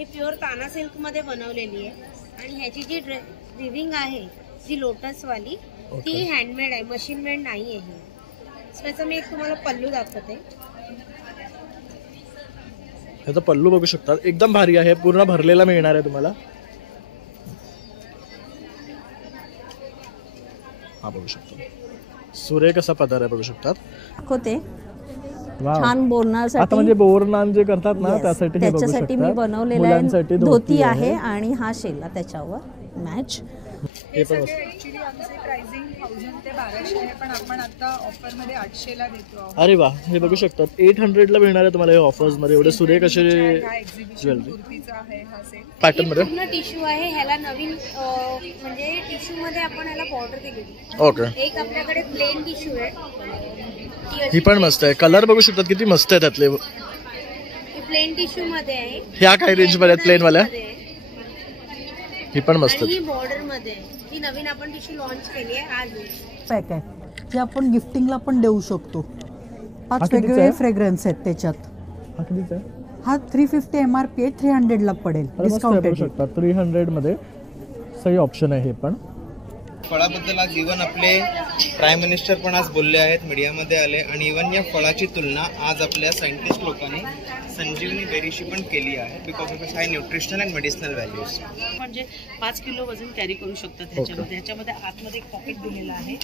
हे प्युअर ताना सिल्क मध्ये बनवलेली आहे आणि ह्याची जी विविंग आहे जी लोटस वाली ती हँडमेड आहे, मशीन मेड नाही आहे. त्याचा मी एक तुम्हाला पल्लू दाखवते. ह्याचा पल्लू बघू शकता, एकदम भारी आहे, पूर्ण भरलेला मिळणार आहे तुम्हाला. हा बघू शकता सुरेख असा पदार आहे, बघू शकतात. होते छान बोरणासाठी. आता म्हणजे बोरनान जे करतात ना त्यासाठी हे बघू शकता. त्याच्यासाठी मी बनवलेला आहे धोती आहे आणि हा शेला त्याच्यावर मॅच. हे सगळे ऍक्च्युअली आमचे प्राइसिंग 1000 ते 1200 आहे, पण आपण आता ऑफर मध्ये 800 ला देतो. अरे वा, हे बघू शकतात 800 ला मिळणार आहे तुम्हाला हे ऑफर्स मध्ये. एवढे सुरेख असे ज्वेलरी आहे. हा सेट पॅटर्न मध्ये पूर्ण टिश्यू आहे. ह्याला नवीन म्हणजे टिश्यू मध्ये आपण ह्याला बॉर्डर दिलेली. ओके. एक आपल्याकडे प्लेन टिश्यू आहे, ही पण मस्त आहे. कलर बघू शकतात किती मस्त आहे त्यातले. प्लेन टिश्यू मध्ये आहे. ह्या काय रेंज मध्ये आहेत प्लेन वाल्या? ही पण मस्त आहे. ही बॉर्डर मध्ये ही नवीन आपण टिश्यू लॉन्च केली आहे आज. पॅक आहे जे आपण गिफ्टिंगला पण देऊ शकतो. 5 वेगवेगळे फ्रेग्रन्स आहेत त्याच्यात. हा कितीचा आहे? हा 350 MRP आहे, 300 ला पडेल डिस्काउंटेड. 300 मध्ये सही ऑप्शन आहे. हे पण फळाबद्दल आज इव्हन आपले प्राईम मिनिस्टर पण आज बोलले आहेत, मीडियामध्ये आले. आणि इव्हन या फळाची तुलना आज आपल्या सायंटिस्ट लोकांनी संजीवनी बेरीशी पण केली आहे, because of its high nutritional and medicinal values. म्हणजे 5 किलो वजन कॅरी करू शकतात ह्याच्यामध्ये. ह्याच्यामध्ये आतमध्ये एक पॉकेट दिलेलं आहे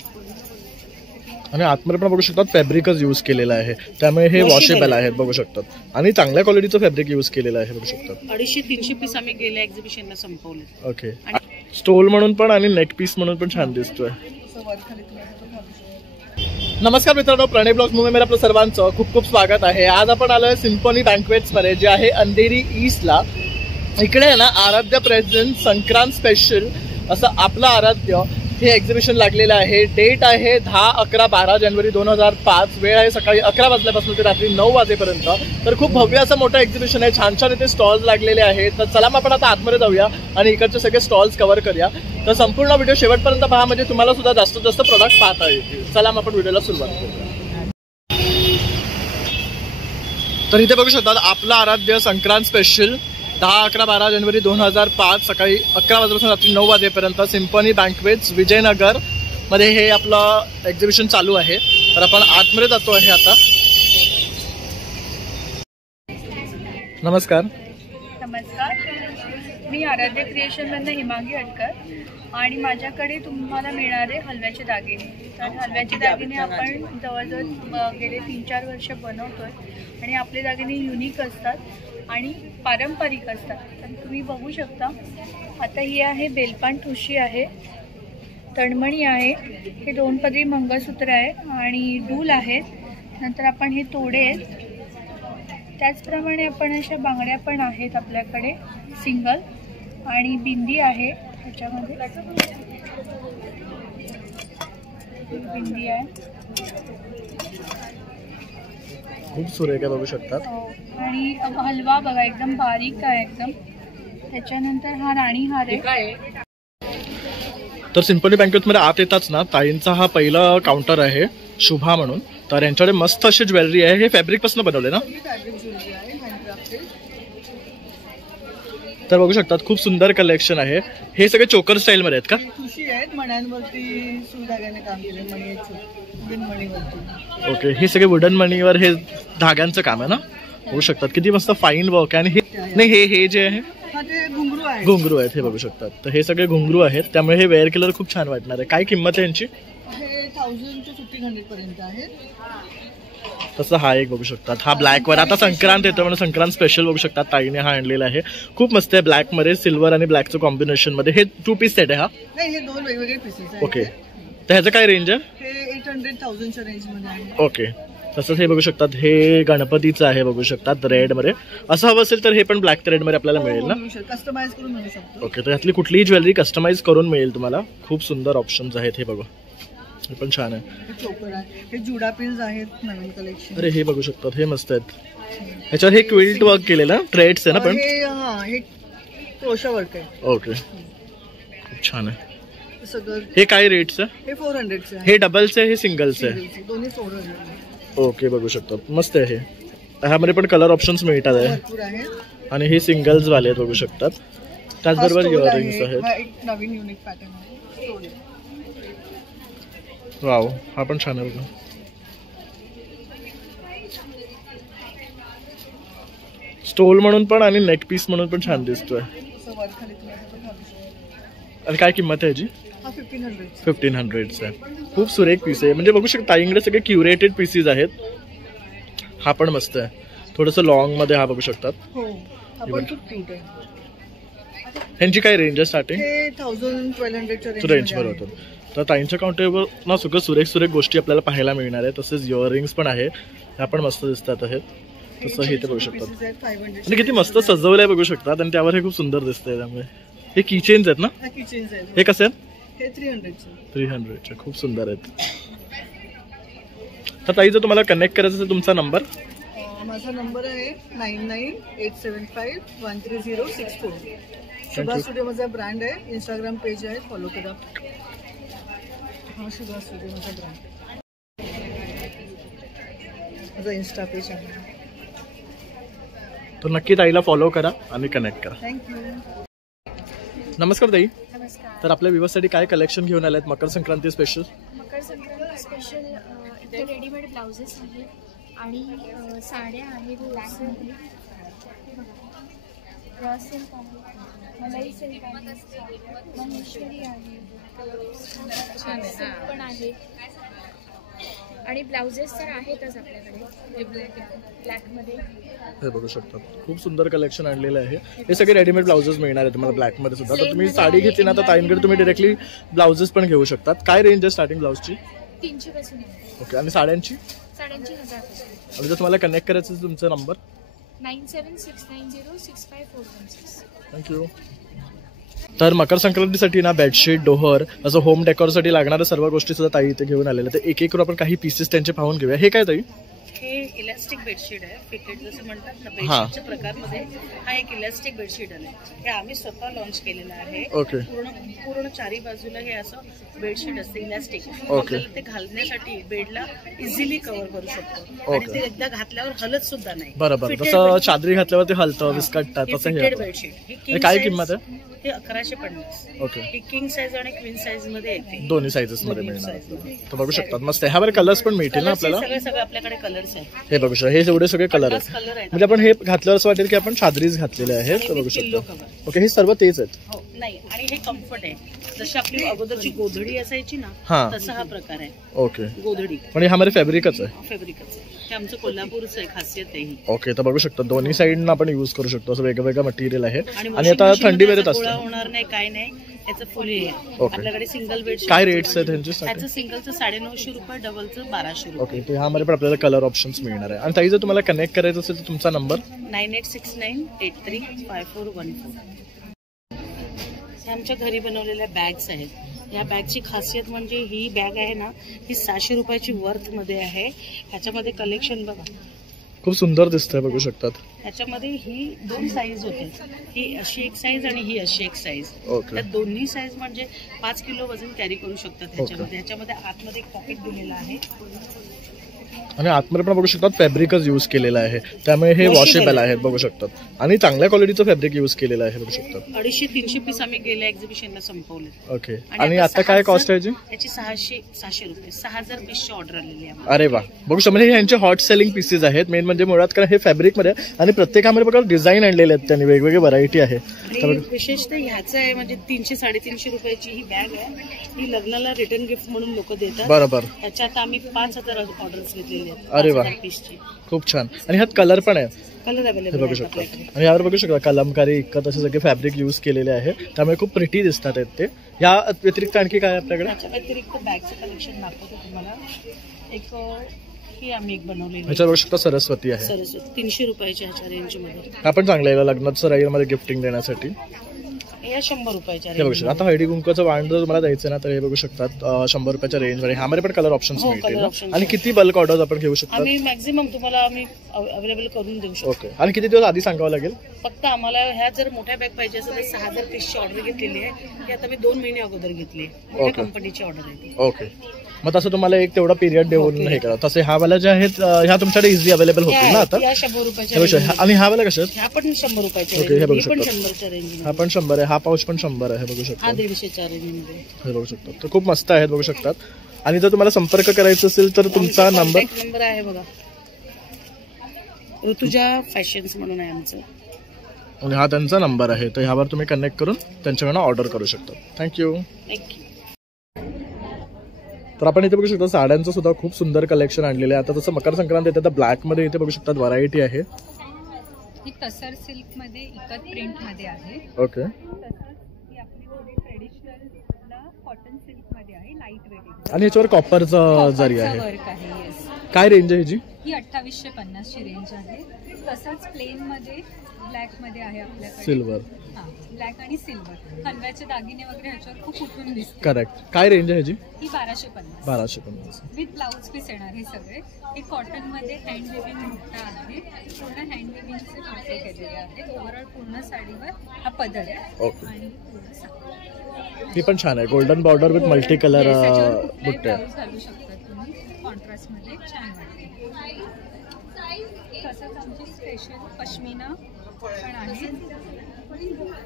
आणि आतमध्ये पण बघू शकतात फॅब्रिकच यूज केलेला आहे, त्यामुळे हे वॉशेबल आहेत बघू शकतात. आणि चांगल्या क्वालिटीचं फॅब्रिक यूज केलेलं आहे बघू शकतात. 250-300 पीस आम्ही गेल्या एक्झिबिशनला संपवले. ओके. स्टोल म्हणून पण आणि नेक पीस म्हणून पण छान दिसतोय. नमस्कार मित्रांनो, प्रणय ब्लॉग्स मध्ये आपलं सर्वांचं खूप खूप स्वागत आहे. आज आपण आलोय सिम्फनी बँक्वेट्स मध्ये, जे आहे अंधेरी ईस्टला. इकडे आहे ना आराध्य प्रेझेंट संक्रांत स्पेशल असं आपलं आराध्य हे एक्झिबिशन लागलेलं आहे. डेट आहे 10, 11, 12 जानेवारी 2005. वेळ आहे सकाळी 11 वाजल्यापासून ते रात्री 9 वाजेपर्यंत. तर खूप भव्य असं मोठं एक्झिबिशन आहे. छान छान इथे स्टॉल्स लागलेले आहेत. तर चला मग आपण आता आतमध्ये जाऊया आणि इकडचे सगळे स्टॉल्स कव्हर करूया. तर संपूर्ण व्हिडिओ शेवटपर्यंत पहा, म्हणजे तुम्हाला सुद्धा जास्तीत जास्त प्रोडक्ट पाहता येतील. चला मग आपण व्हिडिओला सुरुवात करूया. तर इथे बघू शकतात आपलं आराध्य संक्रांत स्पेशल 10, 11, 12 जानेवारी 2005 सकाळी 11 वाजल्यापासून रात्री 9 वाजेपर्यंत सिम्फनी बँक्वेट्स विजयनगर मध्ये हे आपलं एक्झिबिशन चालू आहे. तर आपण आतमध्ये जातो आहे आता. नमस्कार. नमस्कार, मी आराध्य क्रिएशन मधनं हिमांगी अटकर आणि माझ्याकडे तुम्हाला मिळणारे हलव्याचे दागिने. तर हलव्याचे दागिने आपण जवळजवळ गेले 3-4 वर्ष बनवतोय आणि आपले दागिने युनिक असतात आणि पारंपरिक असतात. तर तुम्ही बघू शकता, आता ही आहे बेलपान ठुशी आहे, तडमणी आहे, हे 2 पदरी मंगळसूत्र आहे आणि डूल आहेत. नंतर आपण हे तोडे आहेत. त्याचप्रमाणे आपण अशा बांगड्या पण आहेत आपल्याकडे सिंगल, आणि बिंदी आहे ह्याच्यामध्ये. बिंदी आहे, खूप सुरेख आहे बघू शकतात. आणि हलवा बघा एकदम बारीक आहे एकदम. त्याच्यानंतर हा राणी हार आहे. तर सिम्फनी बँक्वेट मध्ये आत येताच ना ताईंचा हा पहिला काउंटर आहे शुभा म्हणून. तर यांच्याकडे मस्त अशी ज्वेलरी आहे. हे फॅब्रिक पासून बनवले ना? तर बघू शकतात खूप सुंदर कलेक्शन आहे. हे सगळे चोकर स्टाईल मध्ये आहेत का? ठुशी आहेत, मण्यांवरती सुधाग्याने काम केले, मणीवरती. ओके. हे सगळे वुडन मणीवर हे धाग्यांचं काम आहे ना? बघू शकतात किती मस्त फाईन वर्क आहे. आणि हे नाही, हे जे आहे घुंगरू आहेत, हे बघू शकतात. तर हे सगळे घुंगरू आहेत, त्यामुळे हे वेअर केल्यावर खूप छान वाटणार आहे. काय किंमत आहे यांची? हे 1000 ते 1500 पर्यंत आहे. तसं हा एक बघू शकतात. हा ब्लॅक वर आता संक्रांत येतो म्हणून संक्रांत स्पेशल बघू शकतात ताईने हा आणलेला आहे. खूप मस्त आहे. ब्लॅक मध्ये सिल्वर आणि ब्लॅकचं कॉम्बिनेशन मध्ये. हे 2 पीस सेट आहे हा? नाही, हे 2 वेगवेगळे पीसेस आहेत. ओके. तर ह्याचं काय रेंज आहे? हे 800-1000 च्या रेंज मध्ये आहे. ओके. तसंच हे बघू शकतात, हे गणपतीचं आहे बघू शकतात रेड मध्ये. असं हवं असेल तर हे पण ब्लॅक रेड मध्ये आपल्याला मिळेल ना? कस्टमाइज करून मिळू शकतो. ओके. तर यातली कुठलीही ज्वेलरी कस्टमाइज करून मिळेल तुम्हाला. खूप सुंदर ऑप्शन्स आहेत. हे बघा, हे पण छान आहे. हे चोकर आहे, हे जुडा पिन्स आहेत नवीन कलेक्शन. अरे हे बघू शकतात, हे मस्त आहेत. ह्याच्यावर हे क्विल्ट वर्क केलेलं थ्रेड्स आहे ना? पण हे क्रोशा वर्क आहे. ओके, खूप छान आहे. हे काय रेट्स आहे? हे 400 चे आहे. हे डबलचे हे सिंगलचे आहे? दोन्ही 400. ओके, बघू शकतात मस्त आहे. हे ह्यामध्ये पण कलर ऑप्शन्स मिळतात आहे. भरपूर आहे. आणि हे सिंगल्स वाले आहेत बघू शकतात. त्याचबरोबर इयरिंग्स आहेत. एक नवीन युनिक पॅटर्न आहे. वाव, हा पण छान आहे बघा. स्टोल म्हणून पण आणि नेक पीस म्हणून पण छान दिसतोय. आणि काय किंमत आहे याची? 1500 आहे. खूप सुरेख पीस आहे. म्हणजे बघू शकता ताईंकडे सगळे क्युरेटेड पीसेस आहेत. हा पण मस्त आहे. थोडंसं लॉंग मध्ये हा बघू शकतात. ह्यांची काय रेंज आहे स्टार्टिंग? 1200 रेंज वर होतं. तर ताईंच्या काउंटरवर ना सगळं सुरेख सुरेख गोष्टी आपल्याला पाहायला मिळणार आहे. तसेच इयरिंग्स पण आहे, ह्या पण मस्त दिसतात आहेत. तसं हे ते बघू शकतात. आणि किती मस्त सजवलंय बघू शकतात. आणि त्यावर हे खूप सुंदर दिसतंय. त्यामुळे हे किचेन्स आहेत ना? हे कसे आहेत? 300चे. खूप सुंदर आहेत. तर ताई जर तुम्हाला कनेक्ट करायचं असेल तुमचा नंबर? माझा नंबर आहे 9987513064. शुभा स्टुडिओ माझा ब्रँड आहे. इंस्टाग्राम पेज आहे, फॉलो करा. हा शुभा स्टुडिओ माझा ब्रँड, माझा इंस्टा पेज आहे. तर नक्की ताईला फॉलो करा आणि कनेक्ट करा. थँक्यू. नमस्कार ताई. नमस्कार. तर आपल्या व्ह्यूअर्ससाठी काय कलेक्शन घेऊन आलेत मकर संक्रांती स्पेशल? मकर संक्रांती स्पेशल इथे रेडीमेड ब्लाउजेस आहेत आणि साड्या आहेत ब्लॅकमध्ये, रॉ सिल्क आहे, मलाई सिल्क आहे, महेश्वरी आहे, सिल्क पण आहे आणि ब्लाउजेस तर आहेतच आपल्याकडे ब्लॅकमध्ये. हे बघू शकता खूप सुंदर कलेक्शन आणलेलं आहे. हे सगळे रेडीमेड ब्लाउजेस मिळणार आहे तुम्हाला ब्लॅक मध्ये सुद्धा. तर तुम्ही साडी घेतली ना तर ताईंकडे तुम्ही डायरेक्टली ब्लाउजेस पण घेऊ शकतात. काय रेंज आहे स्टार्टिंग ब्लाउजची? 300 पासून. ओके. आणि साड्यांची? साड्यांची 1000 पासून. आणि जर तुम्हाला कनेक्ट करायचं असेल तुमचा नंबर? 9769065416. थँक्यू. तर मकर संक्रांतीसाठी ना बेडशीट, डोहर, असं होम डेकोरसाठी लागणाऱ्या सर्व गोष्टी सुद्धा ताई इथे घेऊन आलेल्या. तर एक एक करून आपण काही पीसेस त्यांचे पाहून घेऊया. हे काय ताई? हे इलास्टिक बेडशीट आहे, फिटेड जसं म्हणतात ना, बेडशीटच्या प्रकारमध्ये हा एक इलास्टिक बेडशीट आहे. हे आम्ही स्वतः लॉन्च केलेलं आहे. ओके. पूर्ण चारी बाजूला हे असं बेडशीट असते इलास्टिक. ओके. आपल्याला ते घालण्यासाठी बेडला इझिली कव्हर करू शकतो आणि ते एकदा घातल्यावर हलत सुद्धा नाही. बरोबर. तसं चादरी घातल्यावर ते हलतं, विस्कटतात. तसं हे बेडशीट. काय किंमत आहे? हे 1150. ओके. ही किंग साईज आणि क्वीन साईज मध्ये येते. दोन्ही साईजेस मध्ये मिळणार. तर बघू शकतात मस्त आहे. ह्यावर कलर्स पण मिळतील ना आपल्याला? सगळे आपल्याकडे कलर्स आहेत. हे बघू शकता. हे एवढे सगळे कलर आहेत. म्हणजे आपण हे घातल्यावर असं वाटेल की आपण चादरीच घातलेले आहेत. तर बघू शकता. ओके. हे सर्व तेच आहेत? हो. नाही. आणि हे कम्फर्ट आहे. जशी आपली अगोदरची गोधडी असायची ना, तसा हा प्रकार आहे. ओके. गोधडी. पण ह्यामध्ये फॅब्रिकच आहे? फॅब्रिकच आहे. हे आमचं कोल्हापूरचं आहे, खासियत आहे ही. ओके. तर बघू शकता दोन्ही साईडनं आपण युज करू शकतो. असं वेगवेगळं मटेरियल आहे. आणि आता थंडी वेळेत असतं. होणार नाही, काय नाही. याचं फुल आहे. आपल्याकडे सिंगल बेडशीट. काय रेट्स आहेत त्यांचे? त्याचं सिंगलचं 950 रुपये, डबलचं 1200 रुपये. ओके. तर ह्यामध्ये पण आपल्याला कलर ऑप्शन्स मिळणार आहे. आणि ताई जर तुम्हाला कनेक्ट करायचं असेल तर तुमचा नंबर? 9869835414. हे आमच्या घरी बनवलेल्या बॅग्स आहेत. या बॅगची खासियत म्हणजे ही बॅग आहे ना, ही 600 रुपयाची वर्थ मध्ये आहे. ह्याच्यामध्ये कलेक्शन बघा, खूप सुंदर दिसतंय बघू शकतात. ह्याच्यामध्ये ही 2 साईज होते. ही अशी एक साईज आणि ही अशी एक साईज. त्या दोन्ही साईज म्हणजे 5 किलो वजन कॅरी करू शकतात ह्याच्यामध्ये. ह्याच्यामध्ये आतमध्ये एक पॉकेट दिलेलं आहे आणि आतमध्ये पण बघू शकतात फॅब्रिकच यूज केलेलं आहे. त्यामुळे हे वॉशेबल आहेत बघू शकतात. आणि चांगल्या क्वालिटीचं फॅब्रिक यूज केलेलं आहे बघू शकतात. 250-300 पीस आम्ही गेल्या एक्झिबिशनला संपवले. ओके. आणि आता काय कॉस्ट आहे याची? 600 रुपये. 6000 पीसची ऑर्डर आलेली आहे. अरे वा. बघू शकता. म्हणजे ह्यांचे हॉट सेलिंग पीसेस आहेत मेन म्हणजे मुळात. कारण हे फॅब्रिक मध्ये आणि प्रत्येकामध्ये बघा डिझाईन आणलेले आहेत त्यांनी, वेगवेगळे व्हरायटी आहे. विशेषतः ह्याचं आहे म्हणजे 300-350 रुपयाची ही बॅग आहे. ही लग्नाला रिटर्न गिफ्ट म्हणून लोक देतात. बरोबर. त्याच्यात आम्ही 5000 ऑर्डर्स घेतलेले आहेत. अरे वा. खूप छान. आणि ह्यात कलर पण आहे? कलर अवेलेबल बघू शकता. आणि यावर बघू शकता कलमकारी, इक्कत असे सगळे फॅब्रिक यूज केलेले आहे. त्यामुळे खूप प्रिटी दिसतात आहेत ते. या व्यतिरिक्त आणखी काय आपल्याकडे? याच्या व्यतिरिक्त बॅगचं कलेक्शन दाखवतो तुम्हाला. ही आम्ही एक बनवलेली ह्याच्यावर बघू शकता सरस्वती आहे. सरस्वती 300 रुपयाच्या ह्याच्या रेंज मध्ये. हा पण चांगला आहे लग्नात सराईमध्ये गिफ्टिंग देण्यासाठी. या 100 रुपयाच्या हे बघू शकता. आता हळदी कुंकवाचं वाण जर तुम्हाला द्यायचं ना तर हे बघू शकतात 100 रुपयाच्या रेंज मध्ये. ह्यामध्ये पण कलर ऑप्शन्स मिळतील. आणि किती बल्क ऑर्डर आपण घेऊ शकतो? आम्ही मॅक्झिमम तुम्हाला आम्ही अवेलेबल करून देऊ शकतो. ओके. आणि किती दिवस आधी सांगावं लागेल? फक्त आम्हाला ह्या जर मोठ्या बॅग पाहिजे असेल तर 6000 पीसची ऑर्डर घेतलेली आहे. ती आता मी 2 महिने अगोदर घेतली. मोठ्या कंपनीची ऑर्डर आहे ती. ओके. मग तसं तुम्हाला एक तेवढा पिरियड देऊन हे करा. तसे हा वाला जे आहेत ह्या तुमच्याकडे इझिली अवेलेबल होतील ना आता. 100 हे रुपयाच्या बघू शकता. आणि हा वाला कशा आहेत? हा पण 100 रुपयाच्या ओके, हे बघू रेंज, पण शकता. 100च्या रेंज, हा पण 100 आहे. हा पाऊच पण 100 आहे. हे बघू हा शकता. 150च्या रेंज मध्ये. हे बघू शकता. तर खूप मस्त आहेत बघू शकतात. आणि जर तुम्हाला संपर्क करायचा असेल तर तुमचा नंबर आहे बघा, ऋतुजा फॅशन्स म्हणून आहे आमचं, आणि हा त्यांचा नंबर आहे. तर ह्यावर तुम्ही कनेक्ट करून त्यांच्याकडनं ऑर्डर करू शकता. थँक्यू. तर आपण इथे बघू शकता साड्यांचं सुद्धा खूप सुंदर कलेक्शन आणलेलं आहे. आता जसं मकर संक्रांत येते तर ब्लॅकमध्ये इथे बघू शकतात व्हरायटी आहे. ही तसर सिल्क मध्ये इकत प्रिंट मध्ये आहे. ओके. ही आपली थोडी ट्रेडिशनल कॉटन सिल्क मध्ये आहे, लाईट वेट आणि याच्यावर कॉपरचा जरी आहे. वर्क आहे. येस. काय रेंज आहे ह्याची? ही 2850 ची रेंज आहे. तसंच प्लेन मध्ये ब्लॅक मध्ये आहे आपल्याकडे सिल्वर. ब्लॅक आणि सिल्वर हलव्याचे दागिने वगैरे ह्याच्यावर खूप उठून दिसते. करेक्ट. काय रेंज आहे ह्याची? ही 1250. 1250 विथ ब्लाउज पीस येणार हे सगळे. हे कॉटन मध्ये हँड विविंग मोठा आहे, पूर्ण हँड विविंगचे मोठे केलेले आहे. ओव्हरऑल पूर्ण साडीवर हा पदर आहे. ओके. आणि पूर्ण साडी ही पण छान आहे. Golden border with multi colour बुट्टे. ब्लाउज घालू शकता तुम्ही कॉन्ट्रास्ट मध्ये, छान वाटते. तसंच आमची स्पेशल पश्मिना पण आहे.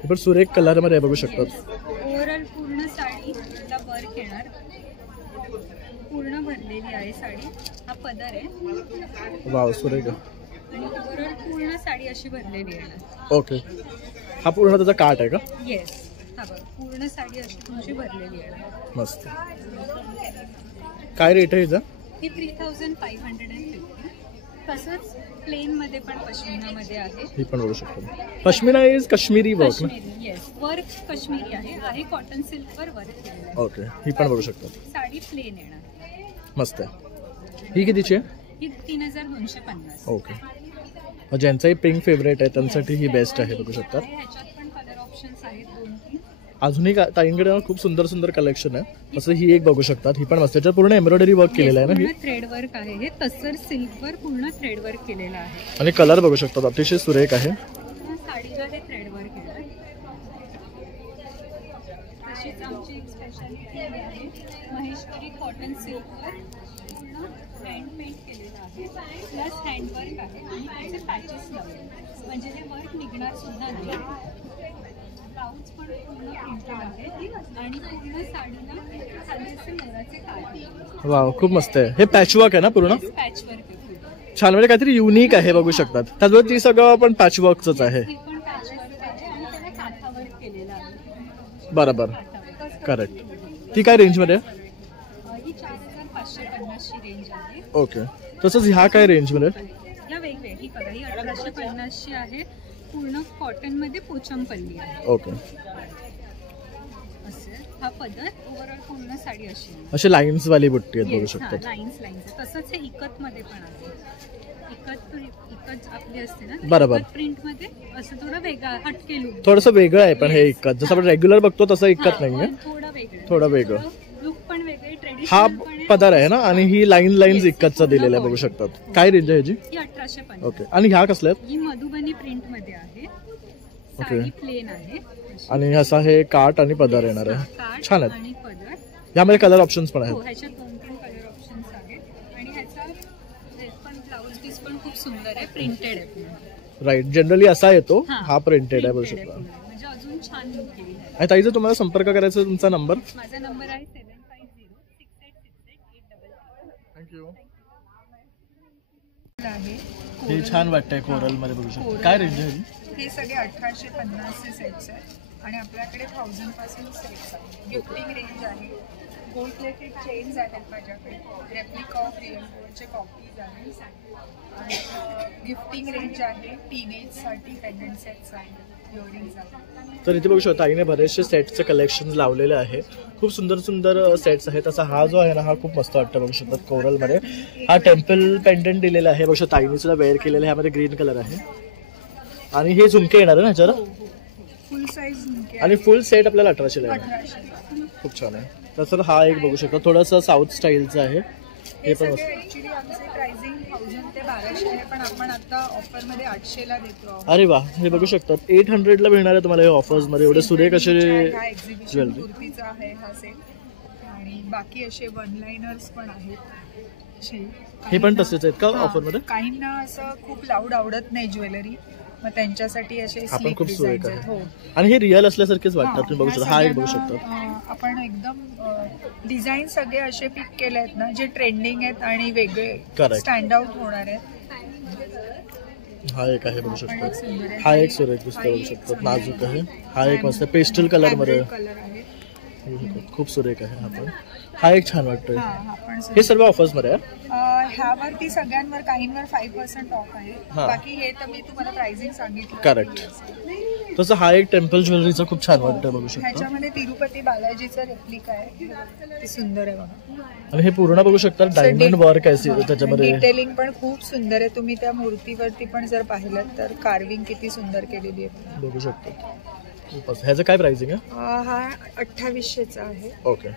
हे पण सुरेख कलर मध्ये बघू शकतात. ओव्हरऑल पूर्ण साडीला वर्क येणार, पूर्ण भरलेली आहे साडी. हा पदर आहे. वाव, सुरेख. आणि ओव्हरऑल पूर्ण साडी अशी भरलेली आहे. ओके. हा पूर्ण त्याचा काट आहे का? येस. हा बघ, पूर्ण साडी अशी तुमची भरलेली आहे. मस्त. काय रेट आहे हिचा? ही 3550. तसंच प्लेन मध्ये पण पश्मिना मध्ये आहे. ही पण बघू शकतो. पश्मिना इज काश्मीरी वर्क ना? काश्मीरी. येस, वर्क काश्मीरी आहे कॉटन सिल्क वर वर्क केलेलं आहे. ओके. ही पण बघू शकतो. साडी प्लेन येणार. मस्त आहे. ही कितीची आहे? ही 3250. ओके. ज्यांचाही पिंक फेवरेट आहे त्यांच्यासाठी ही बेस्ट आहे बघू शकतात. ह्याच्यात पण कलर ऑप्शन्स आहेत 2-3. अजूनही ताईंकडे खूप सुंदर सुंदर कलेक्शन आहे. तसं ही एक बघू शकतात. ही पण मस्त. त्याच्यात पूर्ण एम्ब्रॉयडरी वर्क केलेलं आहे ना? ही थ्रेड वर्क आहे. हे तसर सिल्क वर पूर्ण थ्रेड वर्क केलेलं आहे. आणि कलर बघू शकतात, अतिशय सुरेख आहे. साडीला हे थ्रेड वर्क केलं. तशीच आमची एक स्पेशालिटी आहे, महेश्वरी कॉटन सिल्क वर पूर्ण हँड पेंट केलेलं आहे, प्लस हँड वर्क आहे आणि त्याचे पॅचेस लावले, म्हणजे हे वर्क निघणार सुद्धा नाही. ब्लाउज पण पूर्ण प्रिंटेड आहे आणि पूर्ण साडीला खाली मोराचे काठ. वाव, खूप मस्त आहे. हे पॅचवर्क आहे ना पूर्ण? पॅच वर्क आहे पूर्ण. छान, म्हणजे काहीतरी युनिक आहे बघू शकतात. त्याचबरोबर ती सगळं पण पॅचवर्कच आहे. ही पण पॅच वर्क आहे आणि त्याला काठावर केलेलं आहे. बरोबर. करेक्ट. ती काय रेंज मध्ये? ही 4550 ची रेंज आहे. ओके. तसंच ह्या काय रेंज मध्ये? या वेगवेगळी बघा, ही 1850 ची आहे. पूर्ण कॉटन मध्ये पोचमपल्ली आहे. ओके. असं हा पदर. ओव्हरऑल पूर्ण साडी अशी असे लाईन्स वाली बुट्टी आहेत बघू शकतात. लाईन्स. तसंच हे इकत मध्ये पण आहे. इकत आपली असते ना, बरोबर. प्रिंट मध्ये असं थोडं वेगळं हटके लुक. थोडंसं वेगळं आहे पण हे इकत, जसं आपण रेग्युलर बघतो तसं इकत नाहीये. थोडं वेगळं लुक पण वेगळे. हा ट्रेडिशनल पदर आहे ना, आणि ही लाईन्स इकतचा दिलेला आहे बघू शकतात. काय रेंज आहे ह्याची? ही 1850. ओके. आणि ह्या कसल्या आहेत? ही मधुबनी प्रिंट मध्ये आहे. साडी प्लेन आहे आणि असा हे काट आणि पदर येणार आहे. काठ छान आहेत. आणि पदर. यामध्ये कलर ऑप्शन्स पण आहेत. ह्याच्यात 2-3 कलर ऑप्शन्स आहेत आणि ह्याचा पण ब्लाउज पीस पण खूप सुंदर आहे, प्रिंटेड आहे पूर्ण. राईट. जनरली असा येतो, हा प्रिंटेड आहे बघू शकता. म्हणजे अजून छान लुक केली आहे. आणि ताई, जर तुम्हाला संपर्क करायचा तुमचा नंबर? माझा नंबर आहे 7506868888. थँक्यू. आहे. हे छान वाटतंय कोरल मध्ये बघू शकता. काय रेंज आहे? हे सगळे 1850 चे सेट्स आहेत आणि आपल्याकडे 1000 पासून सेट्स आहेत. गिफ्टिंग रेंज आहे. गोल्ड प्लेटेड चेन्स आहेत माझ्याकडे. रेप्लिका ऑफ रिअल गोल्डचे कॉपीज आहेत. आणि गिफ्टिंग रेंज आहे. टीनेजसाठी पेंडंट सेट्स आहेत, इयरिंग्स आहेत. तर इथे बघू शकता आईने बरेचसे सेट्सचे कलेक्शन लावलेले आहे. खूप सुंदर सुंदर सेट्स आहेत. तसा हा जो आहे ना, हा खूप मस्त वाटतं बघू शकतात. कोरलमध्ये हा टेम्पल पेंडंट दिलेला आहे बघू शकता. आईने सुद्धा वेअर केलेला आहे. ह्यामध्ये ग्रीन कलर आहे आणि हे झुमके येणार आहे ना ह्याच्यावर? फुल साईज झुमके आणि फुल सेट आपल्याला 1800 ला आहे. 1800. खूप छान आहे. तसं हा एक बघू शकता, थोडंसं साऊथ स्टाईलचं आहे. हे पण मस्त. ऍक्च्युली आमचे प्राइसिंग 1000 ते 1200 आहे, पण आपण आता ऑफर मध्ये 800 ला देतो. अरे वा, हे बघू शकतात. 800 ला मिळणार आहे तुम्हाला हे ऑफर्स मध्ये. एवढे सुरेख असे ज्वेलरी. कुर्तीचा आहे हा सेट आणि आणि बाकी असे वन लाइनर्स पण आहेत. हे पण तसेच आहेत का ऑफर मध्ये? काहींना असं खूप लाऊड आवडत नाही ज्वेलरी, मग त्यांच्यासाठी असे आपण खूप सुरेख आहे. हो. आणि हे रिअल असल्यासारखेच वाटतात. तुम्ही बघू शकता, हा एक बघू शकता. आपण एकदम डिझाईन सगळे असे पिक केले आहेत ना जे ट्रेंडिंग आहेत आणि वेगळे स्टँड आउट होणार आहेत. हा एक आहे बघू शकतो. हा एक सुरेख दिसतो बघू शकतो, नाजूक आहे. हा एक मस्त पेस्टल कलर मध्ये खूप सुरेख आहे. हा पण हा एक छान वाटतोय. हे सर्व ऑफर्स मध्ये आहे. ह्यावरती सगळ्यांवर काहींवर 5% ऑफ आहे. बाकी हे तर मी तुम्हाला प्राइसिंग सांगितलं. करेक्ट. तसं हा एक टेम्पल ज्वेलरीचा खूप छान वाटतंय बघू शकता. ह्याच्यामध्ये तिरुपती बालाजीचा रेप्लिका आहे. ते सुंदर आहे बघा. आणि हे पूर्ण बघू शकता डायमंड वर्क आहे त्याच्यामध्ये. डिटेलिंग पण खूप सुंदर आहे. तुम्ही त्या मूर्तीवरती पण जर पाहिलं तर कार्विंग किती सुंदर केलेली आहे बघू शकता. ह्याचं काय प्राइसिंग आहे? हा 2800चा आहे. ओके.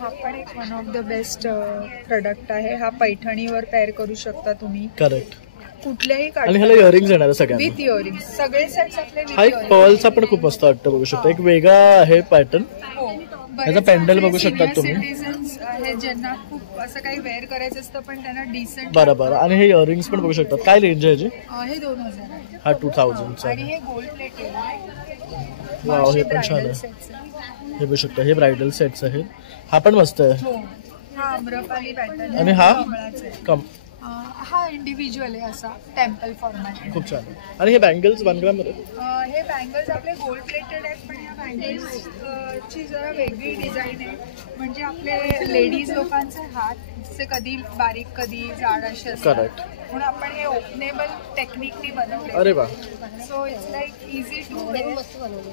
हा पण एक one of the best product आहे. हा पैठणीवर पेअर करू शकता तुम्ही. करेक्ट. कुठल्याही आणि ह्याला इयरिंग्स येणार आहे सगळ्यांना. विथ इयरिंग्स सगळे सेट्स आपले. हा एक पर्लचा पण खूप मस्त वाटतं बघू शकता. एक वेगळा आहे पॅटर्न. ह्याचा पॅन्डल बघू शकता तुम्ही. सिटीजन्स आहेत ज्यांना खूप असं काही वेअर करायचं असतं पण त्यांना डिसेंट. बरोबर. आणि हे इयरिंग्स पण बघू शकतात. काय रेंज आहे ह्याची? हे 2000 आहे. हा 2000 आणि हे गोल्ड प्लेटेड आहे. वाव, हे पण छान आहे. हे बघू शकता, हे ब्रायडल सेट्स आहेत. हा पण मस्त आहे. हा आम्रपाली पॅटर्न. आणि हा हा इंडिव्हिज्युअल आहे असा टेम्पल फॉर्मॅट. खूप छान. आणि हे बँगल्स 1 ग्राम मध्ये. हे बँगल्स आपले गोल्ड प्लेटेड आहेत पण या बँगल्स ची जरा वेगळी डिझाईन आहे. म्हणजे आपले लेडीज लोकांचे हात से कधी बारीक कधी जाड असे असतात. करेक्ट. म्हणून आपण हे ओपनेबल टेक्निकनी बनवले. अरे वा. So it's like easy to मस्त बनवले.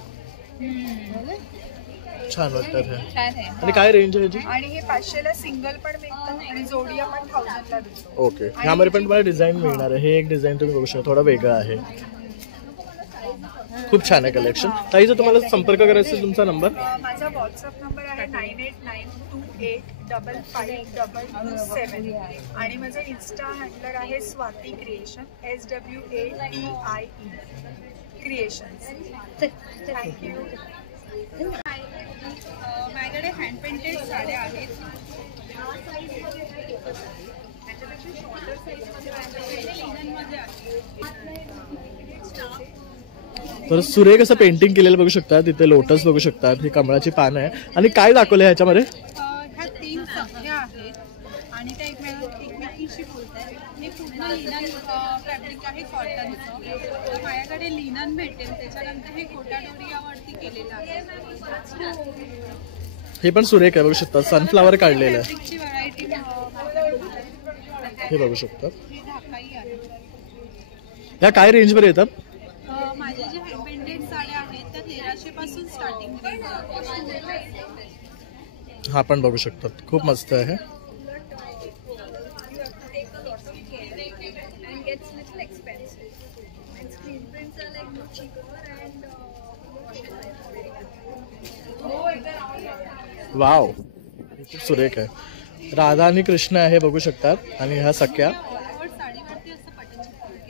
छान वाटतं हे. छान आहे. आणि काय रेंज आहे याची? आणि हे 500ला सिंगल पण मिळतं आणि जोडी आपण 1000ला देतो. ओके. ह्यामध्ये पण तुम्हाला डिझाईन मिळणार आहे. हे एक डिझाईन तुम्ही बघू शकता, थोडा वेगळा आहे. खूप छान आहे कलेक्शन. ताई जर तुम्हाला संपर्क करायचा असेल तुमचा नंबर? माझा व्हॉट्सअप नंबर आहे 98928287 आणि माझं इन्स्टा हँडलर आहे Swati creation SWATIE creations. Thank you. माझ्याकडे हँड पेंटेड साड्या आहेत. तर सुरेख असं पेंटिंग केलेलं बघू शकता. तिथे लोटस बघू शकतात. ही कमळाची पानं आहे. आणि काय दाखवलं ह्याच्यामध्ये? ह्या 3 सख्या आहेत आणि त्या एकमेकींशी बोलतात. हे पूर्ण लिनन फॅब्रिक आहे कॉटनचं. माझ्याकडे लिनन भेटेल. त्याच्यानंतर हे कोटाडोरियावरती केलेलं आहे. हे पण सुरेख आहे बघू शकता. सनफ्लावर काढलेलं आहे. व्हरायटी हे बघू शकता. या काय रेंज वर येतात? माझ्या जे हँड पेंटेड साड्या आहेत त्या 1300 पासून स्टार्टिंग रेंज आहे. हा पण बघू शकतात. खूप मस्त आहे. वाव, खूप सुरेख आहे. राधा आणि कृष्ण आहे बघू शकतात. आणि ह्या सख्या.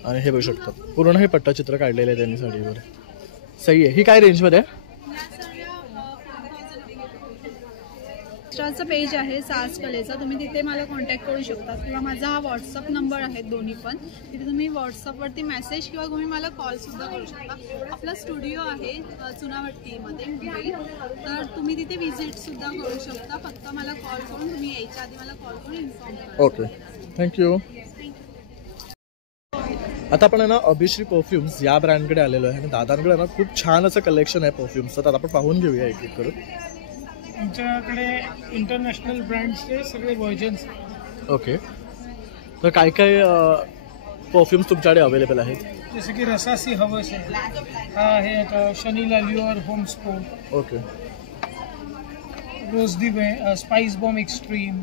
आणि हे बघू शकतात पूर्ण हे पट्टचित्र काढलेलं आहे त्यांनी साडीवर. सही आहे. ही काय रेंज मध्ये आहे? इंस्टाचं पेज आहे साज कलेचा. तुम्ही तिथे मला कॉन्टॅक्ट करू शकता किंवा माझा हा व्हॉट्सअप नंबर आहे दोन्ही पण. तिथे तुम्ही व्हॉट्सअपवरती मेसेज किंवा तुम्ही मला कॉलसुद्धा करू शकता. आपला स्टुडिओ आहे चुनाभट्टीमध्ये मुंबई. तर तुम्ही तिथे व्हिजिटसुद्धा करू शकता. फक्त मला कॉल करून तुम्ही यायच्या आधी मला कॉल करून इन्फॉर्म करा. Okay, thank you. आता आपण ना अभिश्री परफ्युम्स या ब्रँडकडे आलेलो आहे. आणि दादांकडे ना खूप छान असं कलेक्शन आहे परफ्युम्सचं. तर आपण पाहून घेऊया एक एक करून. आमच्याकडे इंटरनॅशनल ब्रँड्सचे सगळे व्हर्जन्स. ओके. तर काय काय परफ्युम्स तुमच्याकडे अवेलेबल आहेत? जसं की रसासी हवस आहे. हा आहे शनीला lure home sport. Okay. Rose the way spice bomb extreme,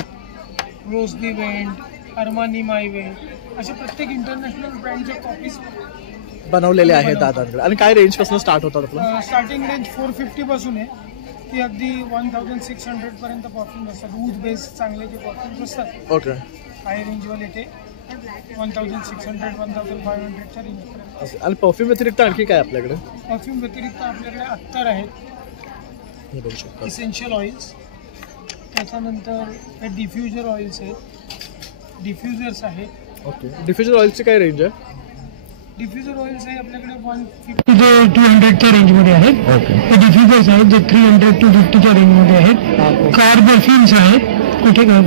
rose the vent, Armani my way, असे प्रत्येक इंटरनॅशनल ब्रँडचे कॉपीज बनवलेले आहेत दादांकडे. आणि काय रेंज पासून स्टार्ट होतात आपलं? स्टार्टिंग रेंज 450 पासून आहे ती अगदी 1600 पर्यंत परफ्यूम असतात. वूड बेस चांगले जे परफ्यूम्स असतात. ओके. हाय रेंजवर येते 1600 1500च्या रेंज. आणि परफ्यूम व्यतिरिक्त आणखी काय आपल्याकडे? परफ्यूम व्यतिरिक्त आपल्याकडे अत्तर आहेत. हे बघू शकता इसेन्शियल ऑइल्स, त्याच्यानंतर हे डिफ्युजर ऑइल्स आहेत, डिफ्युजर्स आहेत. ओके. डिफ्युजर ऑइलची काय रेंज आहे? डिफ्युजर ऑइल्स आहे आपल्याकडे 150 ते 200च्या रेंजमध्ये आहेत. हे डिफ्युजर्स आहेत जे 300 to 50च्या रेंजमध्ये आहेत. कार परफ्युम्स आहेत. कुठे कार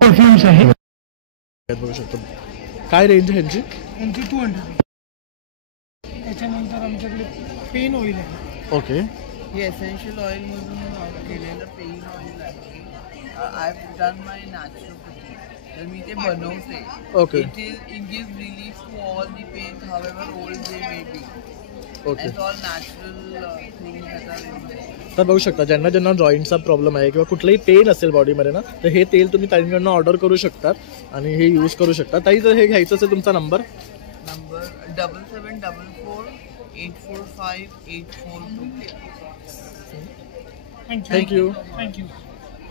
परफ्युम्स आहेत बघू शकतो. काय रेंज आहे ह्यांची? यांची 200. त्याच्यानंतर आमच्याकडे पेन ऑइल आहे. ओके. हे एसेन्शियल ऑइल मधून केलेलं पेन ऑइल आहे. I have done my naturopathy, तर मी ते बनवते. Okay. It gives relief to all the pain however old they may be. Okay. It's all natural things that are in. तर बघू शकता ज्यांना ज्यांना जॉईंटचा प्रॉब्लेम आहे किंवा कुठलाही पेन असेल बॉडीमध्ये ना, तर हे तेल तुम्ही त्यांच्याकडनं ऑर्डर करू शकतात आणि हे यूज करू शकता. ताई जर हे घ्यायचं असेल तुमचा नंबर 7744845842. थँक्यू. थँक्यू.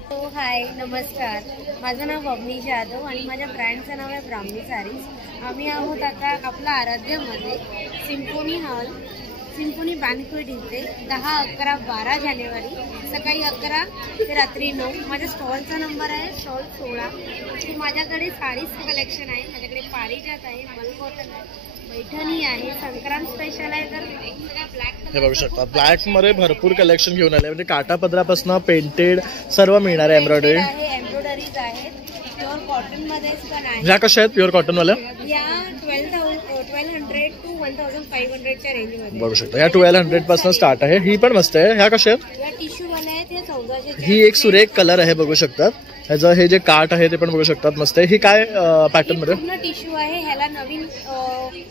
हो हाय नमस्कार, माझं नाव बबनी जाधव आणि माझ्या ब्रँडचं नाव आहे ब्राह्मी सारीज. आम्ही आहोत आता आपल्या आराध्यामध्ये सिम्फोनी हॉल, सिम्फोनी बँक्वेट इथे 10, 11, 12 जानेवारी सकाळी 11 ते रात्री 9. माझ्या स्टॉलचा नंबर आहे स्टॉल 16. की माझ्याकडे साडीचं कलेक्शन आहे. माझ्याकडे पारिजात आहे, मलकॉटन आहे, पैठणी आहे, संक्रांत स्पेशल आहे. तर ब्लॅक हे बघू शकता ब्लॅक मध्ये भरपूर कलेक्शन घेऊन आले. म्हणजे काटापदरापासून पेंटेड सर्व मिळणार आहे. एम्ब्रॉयडरी एम्ब्रॉयडरीज आहेत. प्युअर कॉटन मध्येच पण आहे. ह्या कशा आहेत प्युअर कॉटन वाल्या? या 1200 to 1500च्या रेंज मध्ये बघू शकता. या 1200 पासून स्टार्ट आहे. ही पण मस्त आहे. ह्या कशा आहेत? या टिश्यू वाल्या आहेत. या 1400. ही एक सुरेख कलर आहे बघू शकतात. ह्याचं हे जे काट आहे ते पण बघू शकतात मस्त आहे. ही काय पॅटर्न मध्ये? पूर्ण टिश्यू आहे. ह्याला नवीन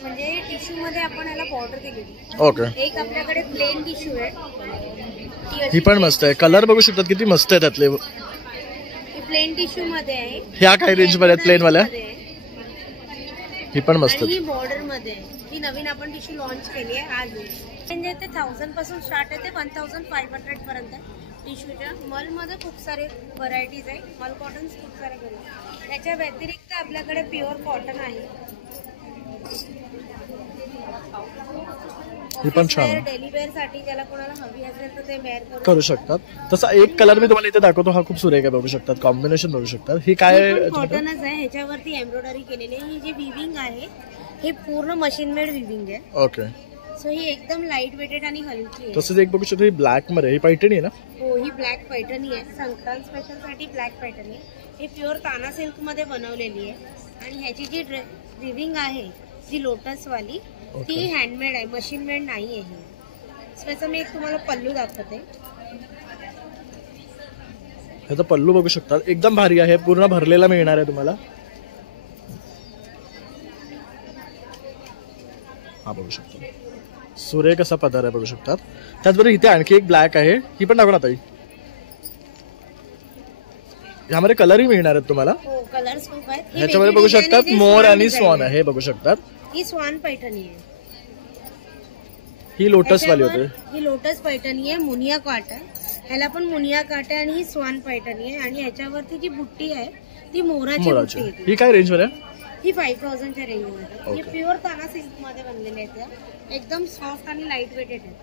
म्हणजे टिश्यू मध्ये आपण ह्याला बॉर्डर दिलेली. ओके. एक आपल्याकडे प्लेन टिश्यू आहे. ही पण मस्त आहे. कलर बघू शकतात किती मस्त आहे त्यातले. प्लेन टिश्यू मध्ये आहे. ह्या काय रेंज मध्ये आहेत प्लेन वाल्या? ही पण मस्त आहे. ही बॉर्डर मध्ये आहे. ही नवीन आपण टिश्यू लॉन्च केली आहे आज. म्हणजे ते 1000 पासून स्टार्ट आहे ते 1500 पर्यंत टिश्यूच्या. मल मध्ये खूप सारे व्हरायटीज आहे. मल कॉटन खूप सारे कलर. त्याच्या व्यतिरिक्त आपल्याकडे प्युअर कॉटन आहे. ही पण छान आहे. डेली वेअर साठी ज्याला कोणाला हवी असेल तर ते वेअर करू शकतात. तसा एक कलर मी तुम्हाला इथे दाखवतो. हा खूप सुरेख आहे बघू शकतात. कॉम्बिनेशन बघू शकतात. ही काय कॉटनच आहे. ह्याच्यावरती एम्ब्रॉयडरी केलेली आहे. ही जी विविंग आहे हे पूर्ण मशीन मेड विविंग आहे. ओके. सो ही एकदम लाईट वेटेड आणि हलकी आहे. तसंच एक बघू शकतो ही ब्लॅक मध्ये. ही पैठणी आहे ना? हो ही ब्लॅक पैठणी आहे. संक्रांत स्पेशल साठी ब्लॅक पैठणी आहे. ही प्युअर ताना सिल्क मध्ये बनवलेली आहे. आणि ह्याची जी विविंग आहे जी लोटस वाली ती हँडमेड आहे, मशीन मेड नाही आहे. त्याचा मी एक तुम्हाला पल्लू दाखवते. ह्याचा पल्लू बघू शकतात एकदम भारी आहे. पूर्ण भरलेला मिळणार आहे तुम्हाला. हा बघू शकता सुरेख असा पदार आहे बघू शकतात. त्याचबरोबर इथे आणखी एक ब्लॅक आहे. ही पण दाखवा ना ताई. ह्यामध्ये कलरही मिळणार आहेत तुम्हाला. हो कलर्स खूप आहेत. ह्याच्यामध्ये बघू शकतात मोर आणि स्वान आहे बघू शकतात. ही स्वान पैठणी आहे. ही लोटस वाली होते. ही लोटस पैठणी आहे. मुनिया काट आहे. ह्याला पण मुनिया काट आहे आणि ही स्वान पैठणी आहे. आणि ह्याच्यावरती जी बुट्टी आहे ती मोराची बुट्टी आहे. ही काय रेंज मध्ये? ही 5000च्या रेंज मध्ये. ही प्युअर ताना सिल्क मध्ये बनलेली आहे. एकदम सॉफ्ट आणि लाईट वेटेड आहे.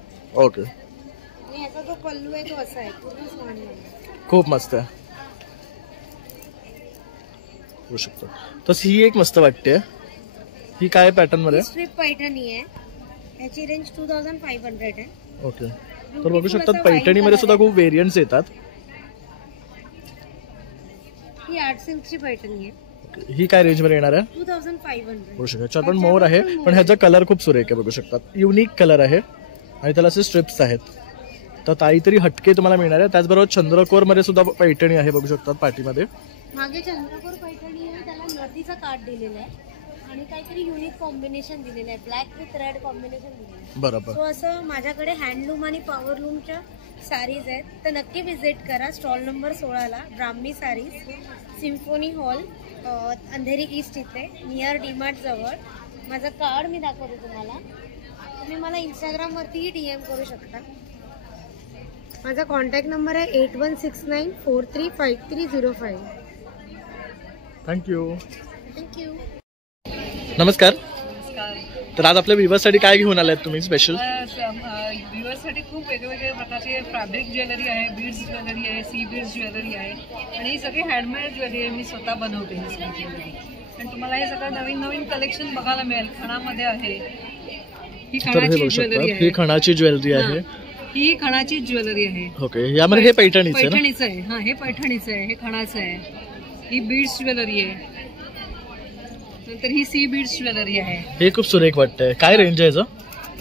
ओके. आणि ह्याचा जो पल्लू आहे तो असा आहे पूर्ण स्वान मध्ये. खूप मस्त आहे बघू शकतो. तशी ही एक मस्त वाटते. ही काय पॅटर्न मध्ये? स्ट्रिप पैठणी आहे. याची रेंज 2500 आहे. ओके. तर बघू शकतात पैठणी मध्ये सुद्धा खूप व्हेरियंट्स येतात. ही आर्ट सिल्कची पैठणी आहे. ही काय रेंज मध्ये येणार आहे? 2500. बघू शकता. पण मोर आहे पण ह्याचा कलर खूप सुरेख आहे बघू शकतात. युनिक कलर आहे आणि त्याला असे स्ट्रिप्स आहेत. तर काहीतरी हटके तुम्हाला मिळणार आहे. त्याचबरोबर चंद्रकोर मध्ये सुद्धा पैठणी आहे बघू शकतात पाठीमध्ये. मागे चंद्रकोर पैठणी आहे. त्याला नदीचा काठ दिलेला आहे आणि काहीतरी युनिक कॉम्बिनेशन दिलेलं आहे. ब्लॅक विथ रेड कॉम्बिनेशन दिलेलं आहे. बरोबर. सो असं माझ्याकडे हँडलूम आणि पॉवरलूमच्या साडीज आहेत. तर नक्की विजिट करा. Stall number 16 Brahmi sarees, symphony hall, Andheri east इथे नियर डीमार्ट जवळ. माझं कार्ड मी दाखवते तुम्हाला. तुम्ही मला इंस्टाग्रामवरतीही DM करू शकता. माझा कॉन्टॅक्ट नंबर आहे 8169435305. थँक्यू. थँक्यू. नमस्कार. तर आज आपल्या व्ह्यूअर्ससाठी काय घेऊन आलात तुम्ही स्पेशल? व्ह्यूअर्ससाठी खूप वेगवेगळ्या प्रकारचे फॅब्रिक ज्वेलरी आहे, बीड्स ज्वेलरी आहे, सी बीड्स ज्वेलरी आहे आणि ही सगळी हँडमेड ज्वेलरी आहे. मी स्वतः बनवते ही सगळी ज्वेलरी आणि तुम्हाला हे सगळं नवीन नवीन कलेक्शन बघायला मिळेल. खणामध्ये आहे, ही खणाची ज्वेलरी आहे. ही खणाची ज्वेलरी आहे, ही खणाची ज्वेलरी आहे. ओके, यामध्ये हे पैठणीचं आहे. पैठणीचं आहे. हा, हे पैठणीचं आहे, हे खणाचं आहे. ही बीड्स ज्वेलरी आहे. नंतर ही सी बीड्स ज्वेलरी आहे. हे खूप सुरेख वाटतंय. काय रेंज आहे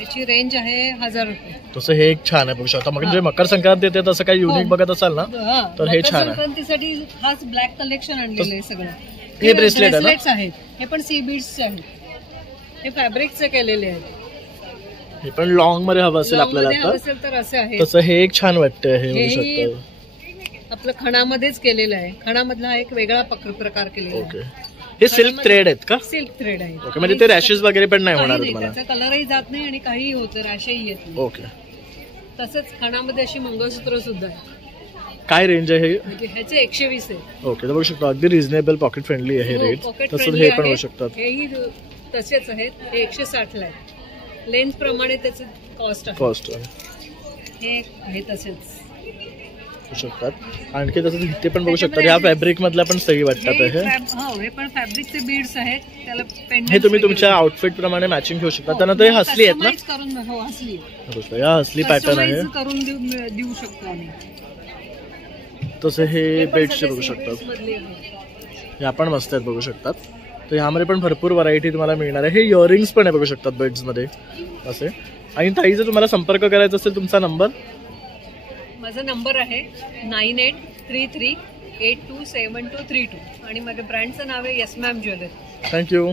याची रेंज आहे 1000 रुपये. तसं हे एक छान आहे, बघू शकता. म्हणजे मकर संक्रांत येते तसं काही युनिक बघत असाल ना तर हे छान आहे. संक्रांतीसाठी खास ब्लॅक कलेक्शन आणलेलं आहे सगळं. हे ब्रेसलेट आहेत, हे पण सी बीड्स आहेत. हे फॅब्रिकचे केलेले आहेत. हे पण लॉंग मध्ये हवं असेल आपल्याला तर असं आहे. तसं हे एक छान वाटतंय. हे बघू शकता आपलं खणामध्येच केलेलं आहे. खणामधला एक वेगळा प्रकार केलेला आहे. हे सिल्क थ्रेड आहेत का? सिल्क थ्रेड आहे. ओके, म्हणजे ते रॅशेस वगैरे पण नाही होणार तुम्हाला? त्याचा कलरही जात नाही आणि काही होतं, रॅशही येत नाही. ओके. तसंच खणामध्ये अशी मंगळसूत्र सुद्धा आहे. काय रेंज आहे ह्याचे 120 आहे. ओके, तर बघू शकता अगदी रिझनेबल, पॉकेट फ्रेंडली आहे रेट. तसंच हे पण होऊ शकतात. हेही तसेच आहेत. हे 160 ला आहे. लेंथ प्रमाणे त्याचे कॉस्ट आहे. हे आहे तसेच बघू शकतात. आणखी तसंच इथे पण बघू शकतात. या फॅब्रिक मधल्या पण सही वाटतात. हे पण फॅब्रिकचे बीड्स आहेत. त्याला हे तुम्ही तुमच्या आउटफिट प्रमाणे मॅचिंग घेऊ शकता. त्यानंतर हे हसली आहेत ना? करून हसली. या हसली पॅटर्न आहे. करून देऊ शकतो आम्ही. तसं हे बेड्सचे बघू शकतात. या पण मस्त आहेत, बघू शकतात. तर ह्यामध्ये पण भरपूर व्हरायटी तुम्हाला मिळणार आहे. हे इयरिंग्स पण आहे, बघू शकतात बेड्स मध्ये असे. आणि ताई जर तुम्हाला संपर्क करायचा असेल, तुमचा नंबर? माझा नंबर आहे 9833827232 आणि माझ्या ब्रँडचं नाव आहे येस मॅम ज्वेलरी. थँक्यू.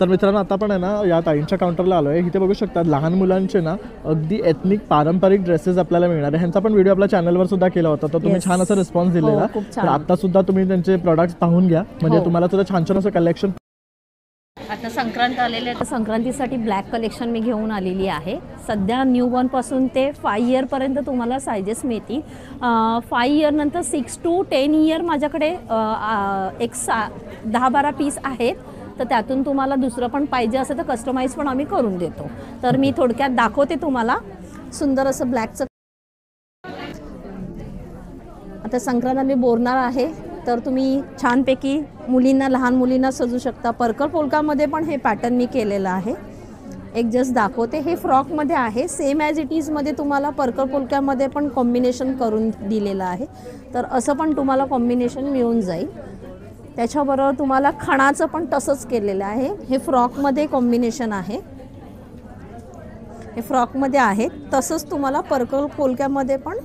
तर मित्रांनो, आता पण आहे ना या ताईंच्या काउंटरला आलो आहे. इथे बघू शकतात लहान मुलांचे ना अगदी एथनिक पारंपरिक ड्रेसेस आपल्याला मिळणार आहे. ह्यांचा पण व्हिडिओ आपल्या चॅनलवर सुद्धा केला होता, तर तुम्ही छान असा रिस्पॉन्स दिलेला. तर आता सुद्धा तुम्ही त्यांचे प्रोडक्ट्स पाहून घ्या, म्हणजे तुम्हाला सुद्धा छान छान असं कलेक्शन. आता संक्रांत आलेले आहे, तर संक्रांतीसाठी ब्लॅक कलेक्शन मी घेऊन आलेली आहे. सध्या न्यूबॉर्नपासून ते 5 इयरपर्यंत तुम्हाला सायझेस मिळतील. 5 इयर नंतर 6 to 10 इयर माझ्याकडे एक 10-12 पीस आहेत. तर त्यातून तुम्हाला दुसरं पण पाहिजे असेल तर कस्टमाइज पण आम्ही करून देतो. तर मी थोडक्यात दाखवते तुम्हाला सुंदर असं ब्लॅकचं. आता संक्रांत आम्ही बोलणार आहे, तर तुम्ही छानपैकी मुलींना, लहान मुलींना सजू शकता. पर्कल पोल्कामध्ये पण हे पॅटर्न मी केलेलं आहे. एक जस्ट दाखवते. हे फ्रॉकमध्ये आहे. सेम ॲज इट इजमध्ये तुम्हाला पर्कल पोल्क्यामध्ये पण कॉम्बिनेशन करून दिलेलं आहे. तर असं पण तुम्हाला कॉम्बिनेशन मिळून जाईल. त्याच्याबरोबर तुम्हाला खणाचं पण तसंच केलेलं आहे. हे फ्रॉकमध्ये कॉम्बिनेशन आहे. हे फ्रॉकमध्ये आहे. तसंच तुम्हाला पर्कल पोल्क्यामध्ये पण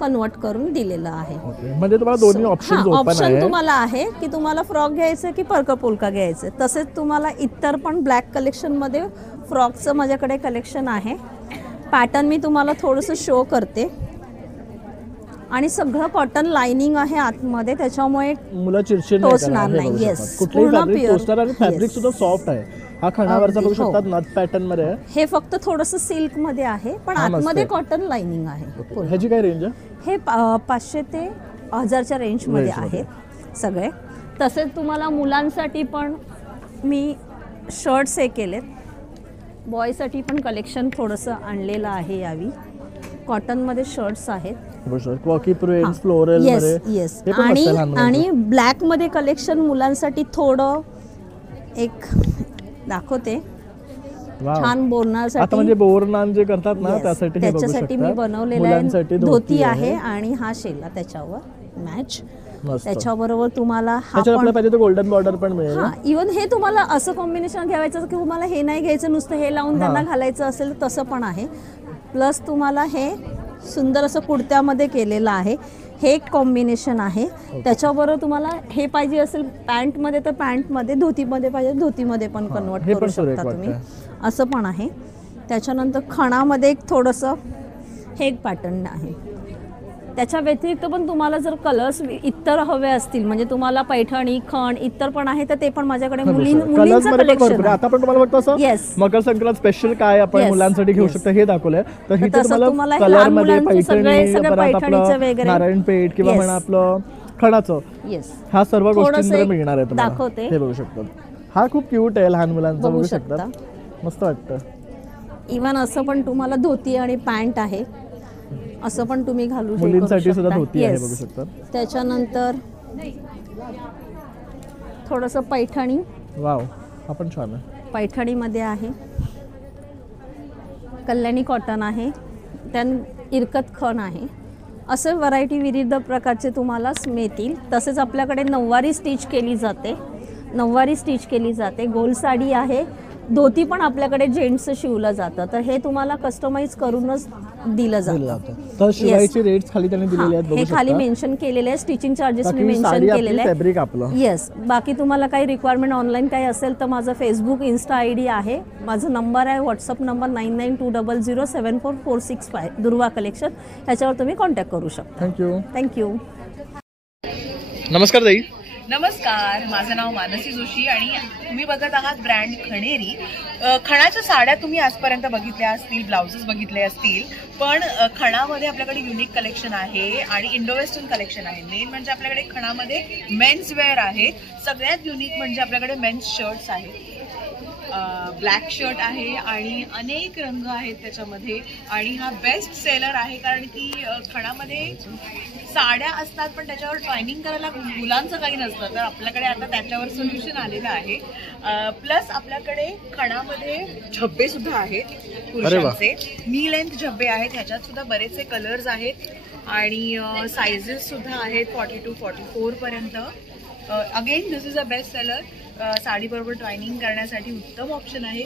कन्वर्ट करून दिलेलं आहे. म्हणजे तुम्हाला दोन्ही ऑप्शन तुम्हाला आहे की तुम्हाला फ्रॉक घ्यायचं की पर्कल पोल्का घ्यायचं. तसेच तुम्हाला इतर पण ब्लॅक कलेक्शनमध्ये फ्रॉकचं माझ्याकडे कलेक्शन आहे. पॅटर्न मी तुम्हाला थोडंसं शो करते. आणि सगळं कॉटन लाइनिंग आहे आतमध्ये, त्याच्यामुळे मुलं चिडचिड टोचणार नाही. येस, पूर्ण प्युअर. आणि फॅब्रिक सुद्धा सॉफ्ट आहे. हा खणावरचा बघू शकतात नथ पॅटर्न मध्ये आहे. हे फक्त थोडंसं सिल्क मध्ये आहे, पण आतमध्ये कॉटन लाइनिंग आहे. ह्याची काय रेंज आहे? हे 500 ते 1000च्या रेंज मध्ये आहेत सगळे. तसेच तुम्हाला मुलांसाठी पण मी शर्ट्स हे केलेत. बॉयसाठी पण कलेक्शन थोडंसं आणलेलं आहे यावी. कॉटनमध्ये शर्ट्स आहेत. Floral yes. आणि ब्लॅक मध्ये कलेक्शन मुलांसाठी थोडं एक दाखवते. छान बोरणासाठी, म्हणजे बोरनान जे करतात ना त्याच्यासाठी मी बनवलेलं आहे. धोती आहे आणि हा शेला त्याच्यावर मॅच. त्याच्याबरोबर तुम्हाला गोल्डन बॉर्डर पण मिळेल. इव्हन हे तुम्हाला असं कॉम्बिनेशन घ्यायचं की तुम्हाला हे नाही घ्यायचं, नुसतं हे लावून त्यांना घालायचं असेल तसं पण आहे. प्लस तुम्हाला हे सुंदर असं कुर्त्यामध्ये केलेलं आहे. हे एक कॉम्बिनेशन आहे. त्याच्याबरोबर तुम्हाला हे पाहिजे असेल पॅन्टमध्ये तर पॅन्टमध्ये, धोतीमध्ये पाहिजे धोतीमध्ये पण कन्वर्ट करू शकता तुम्ही. असं पण आहे. त्याच्यानंतर खणामध्ये एक थोडंसं हे एक पॅटर्न आहे. त्याच्या व्यतिरिक्त पण तुम्हाला जर कलर्स इतर हवे असतील, म्हणजे तुम्हाला पैठणी, खण इतर पण आहे, तर ते पण माझ्याकडे मुलींचं कलेक्शन. आता पण तुम्हाला फक्त असं मकर संक्रांत स्पेशल काय आपण मुलांसाठी घेऊ शकता हे दाखवलंय. तर हे तुम्हाला कलर मध्ये पैठणी, नारायणपेठ किंवा म्हणा आपलं खणाचं, ह्या सर्व गोष्टी मिळणार आहे तुम्हाला. हे बघू शकता. हा खूप क्यूट आहे, लहान मुलांचा बघू बघू शकता. शकता, मस्त वाटतं. इवन असं पण तुम्हाला धोती आणि पॅन्ट आहे, असं पण तुम्ही घालू शकता. मुलींसाठी सुद्धा धोती आहे, Yes. बघू शकता. त्याच्यानंतर थोडंसं पैठणी, वाव, हा पण छान आहे. पैठणीमध्ये आहे, कल्याणी कॉटन आहे, त्यान इरकत खण आहे. असे व्हरायटी विविध प्रकारचे तुम्हाला मिळतील. तसेच आपल्याकडे नऊवारी स्टिच केली जाते, गोल साडी आहे, धोती पण आपल्याकडे जेंट्सचं शिवलं जातं. तर हे तुम्हाला कस्टमाइज करूनच दिलं जातं. तर शिवायचे रेट्स खाली त्यांनी दिलेले आहेत, हे बघू खाली शकता. मेन्शन केलेले आहे, स्टिचिंग चार्जेस मी बाकी मेन्शन साडी आपली, केलेले फॅब्रिक आपलं. येस. बाकी तुम्हाला काही रिक्वायरमेंट ऑनलाईन काही असेल तर माझं फेसबुक, इन्स्टा ID आहे. माझा नंबर आहे व्हॉट्सअप नंबर 9920074465, दुर्वा कलेक्शन. ह्याच्यावर तुम्ही कॉन्टॅक्ट करू शकता. थँक्यू. नमस्कार ताई. नमस्कार, माझं नाव मानसी जोशी आणि तुम्ही बघत आहात ब्रँड खणेरी. खणाच्या साड्या तुम्ही आजपर्यंत बघितल्या असतील, ब्लाउजेस बघितले असतील, पण खणामध्ये आपल्याकडे युनिक कलेक्शन आहे आणि इंडो वेस्टर्न कलेक्शन आहे. मेन म्हणजे आपल्याकडे खणामध्ये मेन्स वेअर आहे. सगळ्यात युनिक म्हणजे आपल्याकडे मेन्स शर्ट्स आहेत, ब्लॅक शर्ट आहे आणि अनेक रंग आहेत त्याच्यामध्ये. आणि हा बेस्ट सेलर आहे कारण की खणामध्ये साड्या असतात पण त्याच्यावर ट्रायनिंग करायला मुलांचं काही नसतं, तर आपल्याकडे आता त्याच्यावर सोल्युशन आलेलं आहे. प्लस आपल्याकडे खणामध्ये झब्बे सुद्धा आहेत, पुरुषांचे नी लेंथ झब्बे आहेत. ह्याच्यात सुद्धा बरेचसे कलर्स आहेत आणि सायझेस सुद्धा आहेत 40 to 44 पर्यंत. Again this is a best seller. साडीबरोबर ट्रायनिंग करण्यासाठी उत्तम ऑप्शन आहे.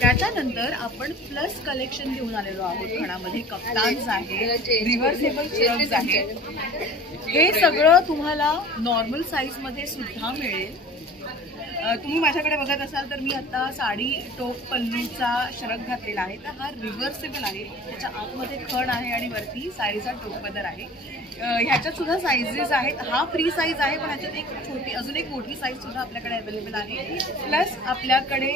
त्याच्यानंतर आपण प्लस कलेक्शन घेऊन आलेलो आहोत. खणामध्ये कफ्तान्स आहेत, रिव्हर्सेबल श्रग्स आहेत. हे सगळं तुम्हाला नॉर्मल साईजमध्ये सुद्धा मिळेल. तुम्ही माझ्याकडे बघत असाल तर मी आता साडी टोप पल्लूचा श्रग घातलेला आहे. तर हा रिव्हर्सेबल आहे, त्याच्या आतमध्ये खण आहे आणि वरती साडीचा टोपदर आहे. ह्याच्यात सुद्धा साईजेस आहेत. हा फ्री साईज आहे पण ह्याच्यात एक छोटी, अजून एक मोठी साईज सुद्धा आपल्याकडे अवेलेबल आहे. प्लस आपल्याकडे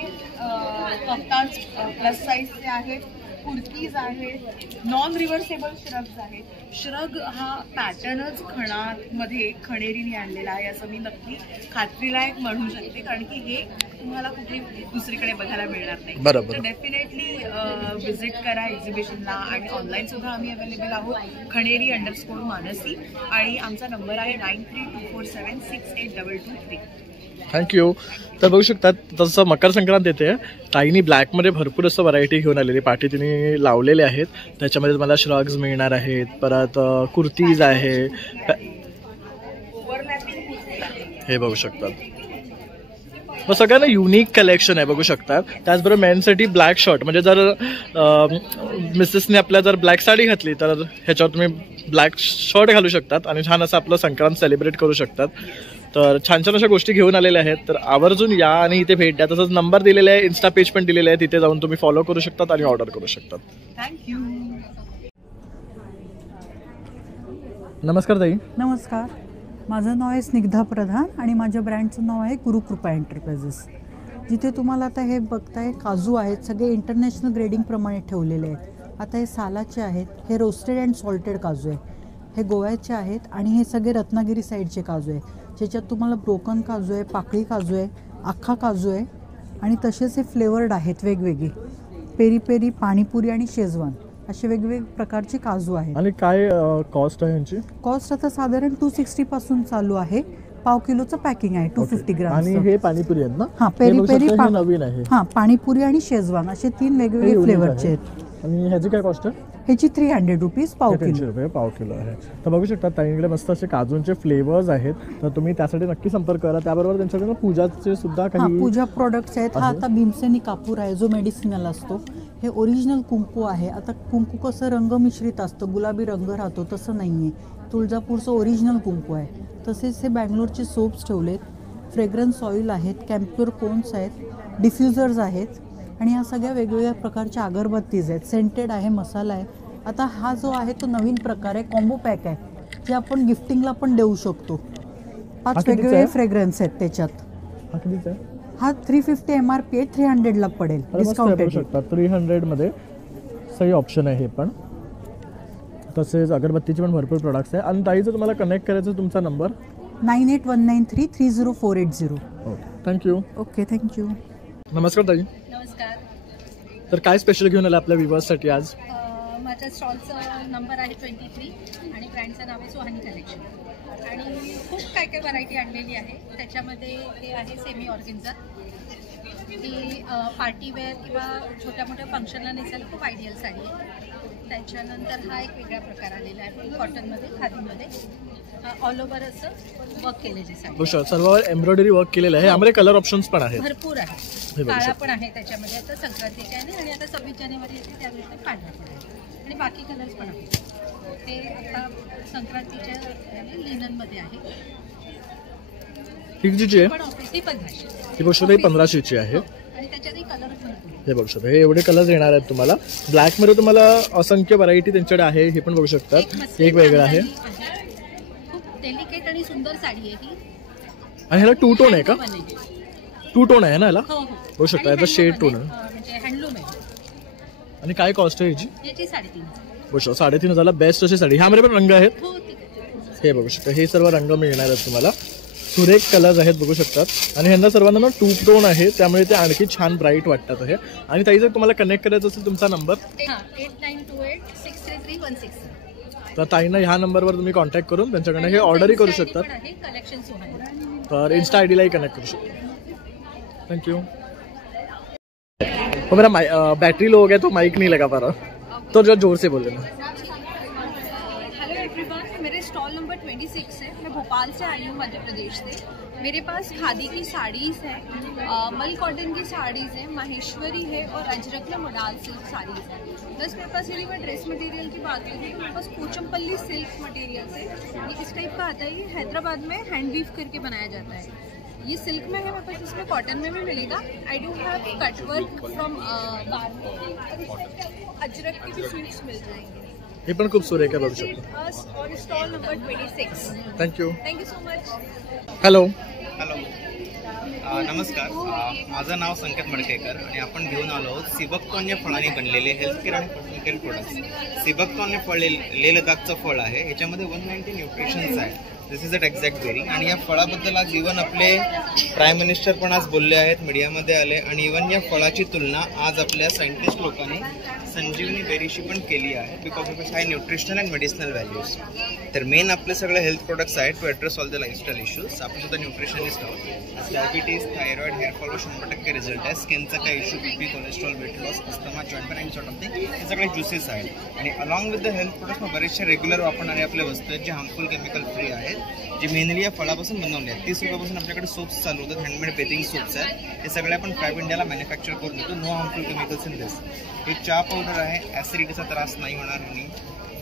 कफ्तान्स प्लस साईजचे आहेत, कुर्तीज आहेत, नॉन रिव्हर्सेबल श्रग्स आहेत. श्रग हा पॅटर्नच खणामध्ये खणेरीने आणलेला आहे असं मी नक्की खात्रीलायक म्हणू शकते, कारण की हे तुम्हाला कुठे दुसरीकडे बघायला मिळणार नाही. तर डेफिनेटली व्हिजिट करा एक्झिबिशनला. आणि ऑनलाईन सुद्धा आम्ही अवेलेबल आहोत, खणेरी_मानसी, आणि आमचा नंबर आहे 9324768223. थँक्यू. तर बघू शकतात तसं मकर संक्रांत येते, ताईनी ब्लॅकमध्ये भरपूर असं व्हरायटी घेऊन आलेली, पाठी तिने लावलेले आहेत. त्याच्यामध्ये मला श्रग्स मिळणार आहेत, परत कुर्तीज आहे, हे बघू शकतात. मग सगळ्यांना युनिक कलेक्शन आहे, बघू शकतात. त्याचबरोबर मेनसाठी ब्लॅक शर्ट, म्हणजे जर मिसेसने आपल्या जर ब्लॅक साडी घातली तर ह्याच्यावर तुम्ही ब्लॅक शर्ट घालू शकतात आणि छान असं आपलं संक्रांत सेलिब्रेट करू शकतात. तर छान छान अशा गोष्टी घेऊन आलेल्या आहेत. तर आवर्जून या आणि इथे भेट द्या. तसंच नंबर दिलेला आहे, इन्स्टा पेज पण दिलेलं आहे, तिथे जाऊन तुम्ही फॉलो करू शकतात आणि ऑर्डर करू शकतात. थँक्यू. नमस्कार ताई. नमस्कार, माझं नाव आहे स्निग्धा प्रधान आणि माझ्या ब्रँडचं नाव आहे गुरुकृपा एंटरप्राइजेस. जिथे तुम्हाला आता हे बघताय काजू आहेत, सगळे इंटरनॅशनल ग्रेडिंगप्रमाणे ठेवलेले आहेत. आता हे सालाचे आहेत, हे रोस्टेड अँड सॉल्टेड काजू आहे, हे गोव्याचे आहेत आणि हे सगळे रत्नागिरी साईडचे काजू आहे, ज्याच्यात तुम्हाला ब्रोकन काजू आहे, पाकळी काजू आहे, अख्खा काजू आहे आणि तसेच हे फ्लेवर्ड आहेत वेगवेगळे, पेरी पेरी, पाणीपुरी आणि शेजवान असे वेगवेगळे प्रकारचे काजू आहेत. आणि काय कॉस्ट आहे यांची? कॉस्ट आता साधारण 260 पासून चालू आहे. पाव किलोचं पॅकिंग आहे 250 ग्राम. आणि हे पाणीपुरी आहेत ना? हां, पेरी पेरी, नवीन आहे. हां, पाणीपुरी आणि शेजवान असे 3 वेगवेगळे फ्लेवरचे आहेत. आणि ह्याची काय कॉस्ट आहे? ह्याची 300 रुपीज पाव किलो. 300 रुपये पाव किलो आहे. तर बघू शकता ताईंकडे मस्त असे काजूंचे फ्लेवर्स आहेत, तर तुम्ही त्यासाठी नक्की संपर्क करा. त्याबरोबर त्यांच्याकडे पूजाचे सुद्धा काही पूजा प्रोडक्ट्स आहेत. हा आता भीमसेनी कापूर आहे जो मेडिसिनल असतो. हे ओरिजिनल कुंकू आहे. आता कुंकू कसं रंग मिश्रित असतं, गुलाबी रंग राहतो, तसं नाही आहे. तुळजापूरचं ओरिजिनल कुंकू आहे. तसेच हे बँगलोरचे सोप्स ठेवलेत, फ्रेग्रन्स ऑइल आहेत, कॅम्प्युअर कोन्स आहेत, डिफ्युजर्स आहेत आणि ह्या सगळ्या वेगवेगळ्या प्रकारच्या अगरबत्तीज आहेत. सेंटेड आहे, मसाला आहे. आता हा जो आहे तो नवीन प्रकार आहे, कॉम्बो पॅक आहे, जे आपण गिफ्टिंगला पण देऊ शकतो. 5 वेगवेगळे फ्रेग्रन्स आहेत त्याच्यात. हा 350 MRP आहे, 300ला पडेल डिस्काउंटेड. 300 मध्ये सही ऑप्शन आहे हे पण. तसेच अगरबत्तीचे पण भरपूर प्रोडक्ट्स आहे. आणि ताईचं तुम्हाला कनेक्ट करायचं तुमचा नंबर 9819330480. थँक्यू. Okay, thank you. नमस्कार ताई. नमस्कार. तर काय स्पेशल घेऊन आलं आपल्या व्ह्युअर्ससाठी आज? माझ्या स्टॉलचा नंबर आहे 23 आणि ब्रँडचं नाव आहे सुहानी कलेक्शन. आणि खूप काय काय व्हरायटी आणलेली आहे. त्याच्यामध्ये हे आहे सेमी ऑर्गेन्झा. ही पार्टीवेअर किंवा छोट्या मोठ्या फंक्शनला नेसायला खूप आयडियल साडी आहे. त्याच्यानंतर हा एक वेगळा प्रकार आलेला आहे कॉटनमध्ये, खादीमध्ये, ऑल ओव्हर असं वर्क केलेली साडी. सर्व एम्ब्रॉयडरी वर्क केलेलं आहे. यामध्ये कलर ऑप्शन्स पण आहेत, भरपूर आहे. काळा पण आहे त्याच्यामध्ये. आता संक्रांतीच्या आहे आणि आता 26 जानेवारी येते त्या दिवशी पांढरा पण आहे आणि बाकी कलर्स पण आहेत. ते आता संक्रांतीच्या लिननमध्ये आहे. ही जी आहे पण ऑफिसची 1500. ही बघू शकता 1500ची आहे. आणि त्याच्यातही कलर भरपूर. हे बघू शकता, हे एवढे कलर्स येणार आहेत तुम्हाला. ब्लॅक मध्ये तुम्हाला असंख्य व्हरायटी त्यांच्याकडे आहे. हे पण बघू शकतात. एक वेगळं आहे. खूप डेलिकेट आणि सुंदर साडी आहे ही. आणि ह्याला 2 टोन आहे का? 2 टोन आहे ना ह्याला? हो. बघू शकता, याचा शेड टोन आहे. म्हणजे हँडलूम आहे. आणि काय कॉस्ट आहे याची? याची 3.5. बघू शकता 3.5 बेस्ट अशी साडी. ह्यामध्ये पण रंग आहेत. हो. हे बघू शकता, हे सर्व रंग मिळणार आहेत तुम्हाला. सुरेख कलर्स आहेत बघू शकतात. आणि ह्यांना सर्वांना ना 2 टोन आहे, त्यामुळे ते आणखी छान ब्राईट वाटतात आहे. आणि ताई जर तुम्हाला कनेक्ट करायचं असेल तुमचा नंबर 8928633163. तर ताईंना ह्या नंबरवर तुम्ही कॉन्टॅक्ट करून त्यांच्याकडे हे ऑर्डरही करू शकतात. तर इंस्टा आयडीलाही कनेक्ट करू शकता. थँक्यू. तो मेरा बैटरी लो हो गया तो माइक नहीं लगा पा रहा, तो जो जोर से बोले ना. हेलो एवरीवन, मेरे स्टॉल नंबर 26 है. मैं भोपाल से आई हूँ, मध्य प्रदेश से. मेरे पास खादी की साड़ीज़ है, मल कॉटन की साड़ीज़ है, माहेश्वरी है और अजरक मोडाल सिल्क साड़ीज़ है. बस मेरे पास यदि मैं ड्रेस मटेरियल की बात करूँ तो मेरे पास पोचमपल्ली सिल्क मटेरियल है. ये इस टाइप का आता है. ये हैदराबाद में हैंड वीव करके बनाया जाता है. ये सिल्क में है मेरे पास, इसमें कॉटन में भी मिलेगा. I do have cut work from Ajrak के भी सूट्स मिल जाएंगे. हे पण खूप सुरेख आहे बघू शकता. और stall number 26. Thank you. Thank you so much. Hello. नमस्कार. माझं नाव संकेत मडकेकर आणि आपण घेऊन आलो आहोत सिबकतॉन या फळाने बनलेले हेल्थकेअर आणि पर्सनल केअर प्रोडक्ट्स. सिबकतॉन हे फळ लेह लडाखचं फळ आहे. ह्याच्यामध्ये 190 न्यूट्रिशन्स आहेत. दिस इज अ एक्झॅक्ट बेरी. आणि या फळाबद्दल आज इव्हन आपले प्राईम मिनिस्टर पण आज बोलले आहेत, मीडियामध्ये आले. आणि इव्हन या फळाची तुलना आज आपल्या सायंटिस्ट लोकांनी संजीवनी बेरीशी पण केली आहे, because of its high nutritional and medicinal values. तर मेन आपले सगळे हेल्थ प्रोडक्ट्स आहेत to address all the lifestyle issues. आपण सुद्धा न्यूट्रिशनिस्ट आहोत. डायबिटीज, थायरॉइड, हेअरफॉलवर 100% रिझल्ट आहे. स्किनचा काही issue, BP, cholesterol, weight loss, asthma, joint pain and sort of thing, हे सगळे ज्युसेस आहेत. आणि along with the health products बरेचसे रेग्युलर वापरणारे आपल्या वस्तू आहेत जे हार्मफुल केमिकल फ्री आहेत, जे मेनली या फळापासून बनवले आहेत. 30 रुपयापासून आपल्याकडे सोप्स चालू होतात. हँडमेड बेथिंग सोप्स आहेत. हे सगळे आपण फॅब इंडियाला मॅन्युफॅक्चर करून देतो. No harmful chemicals in this. हे चहा पावडर आहे. ॲसिडिटीचा त्रास नाही होणार ह्यानी.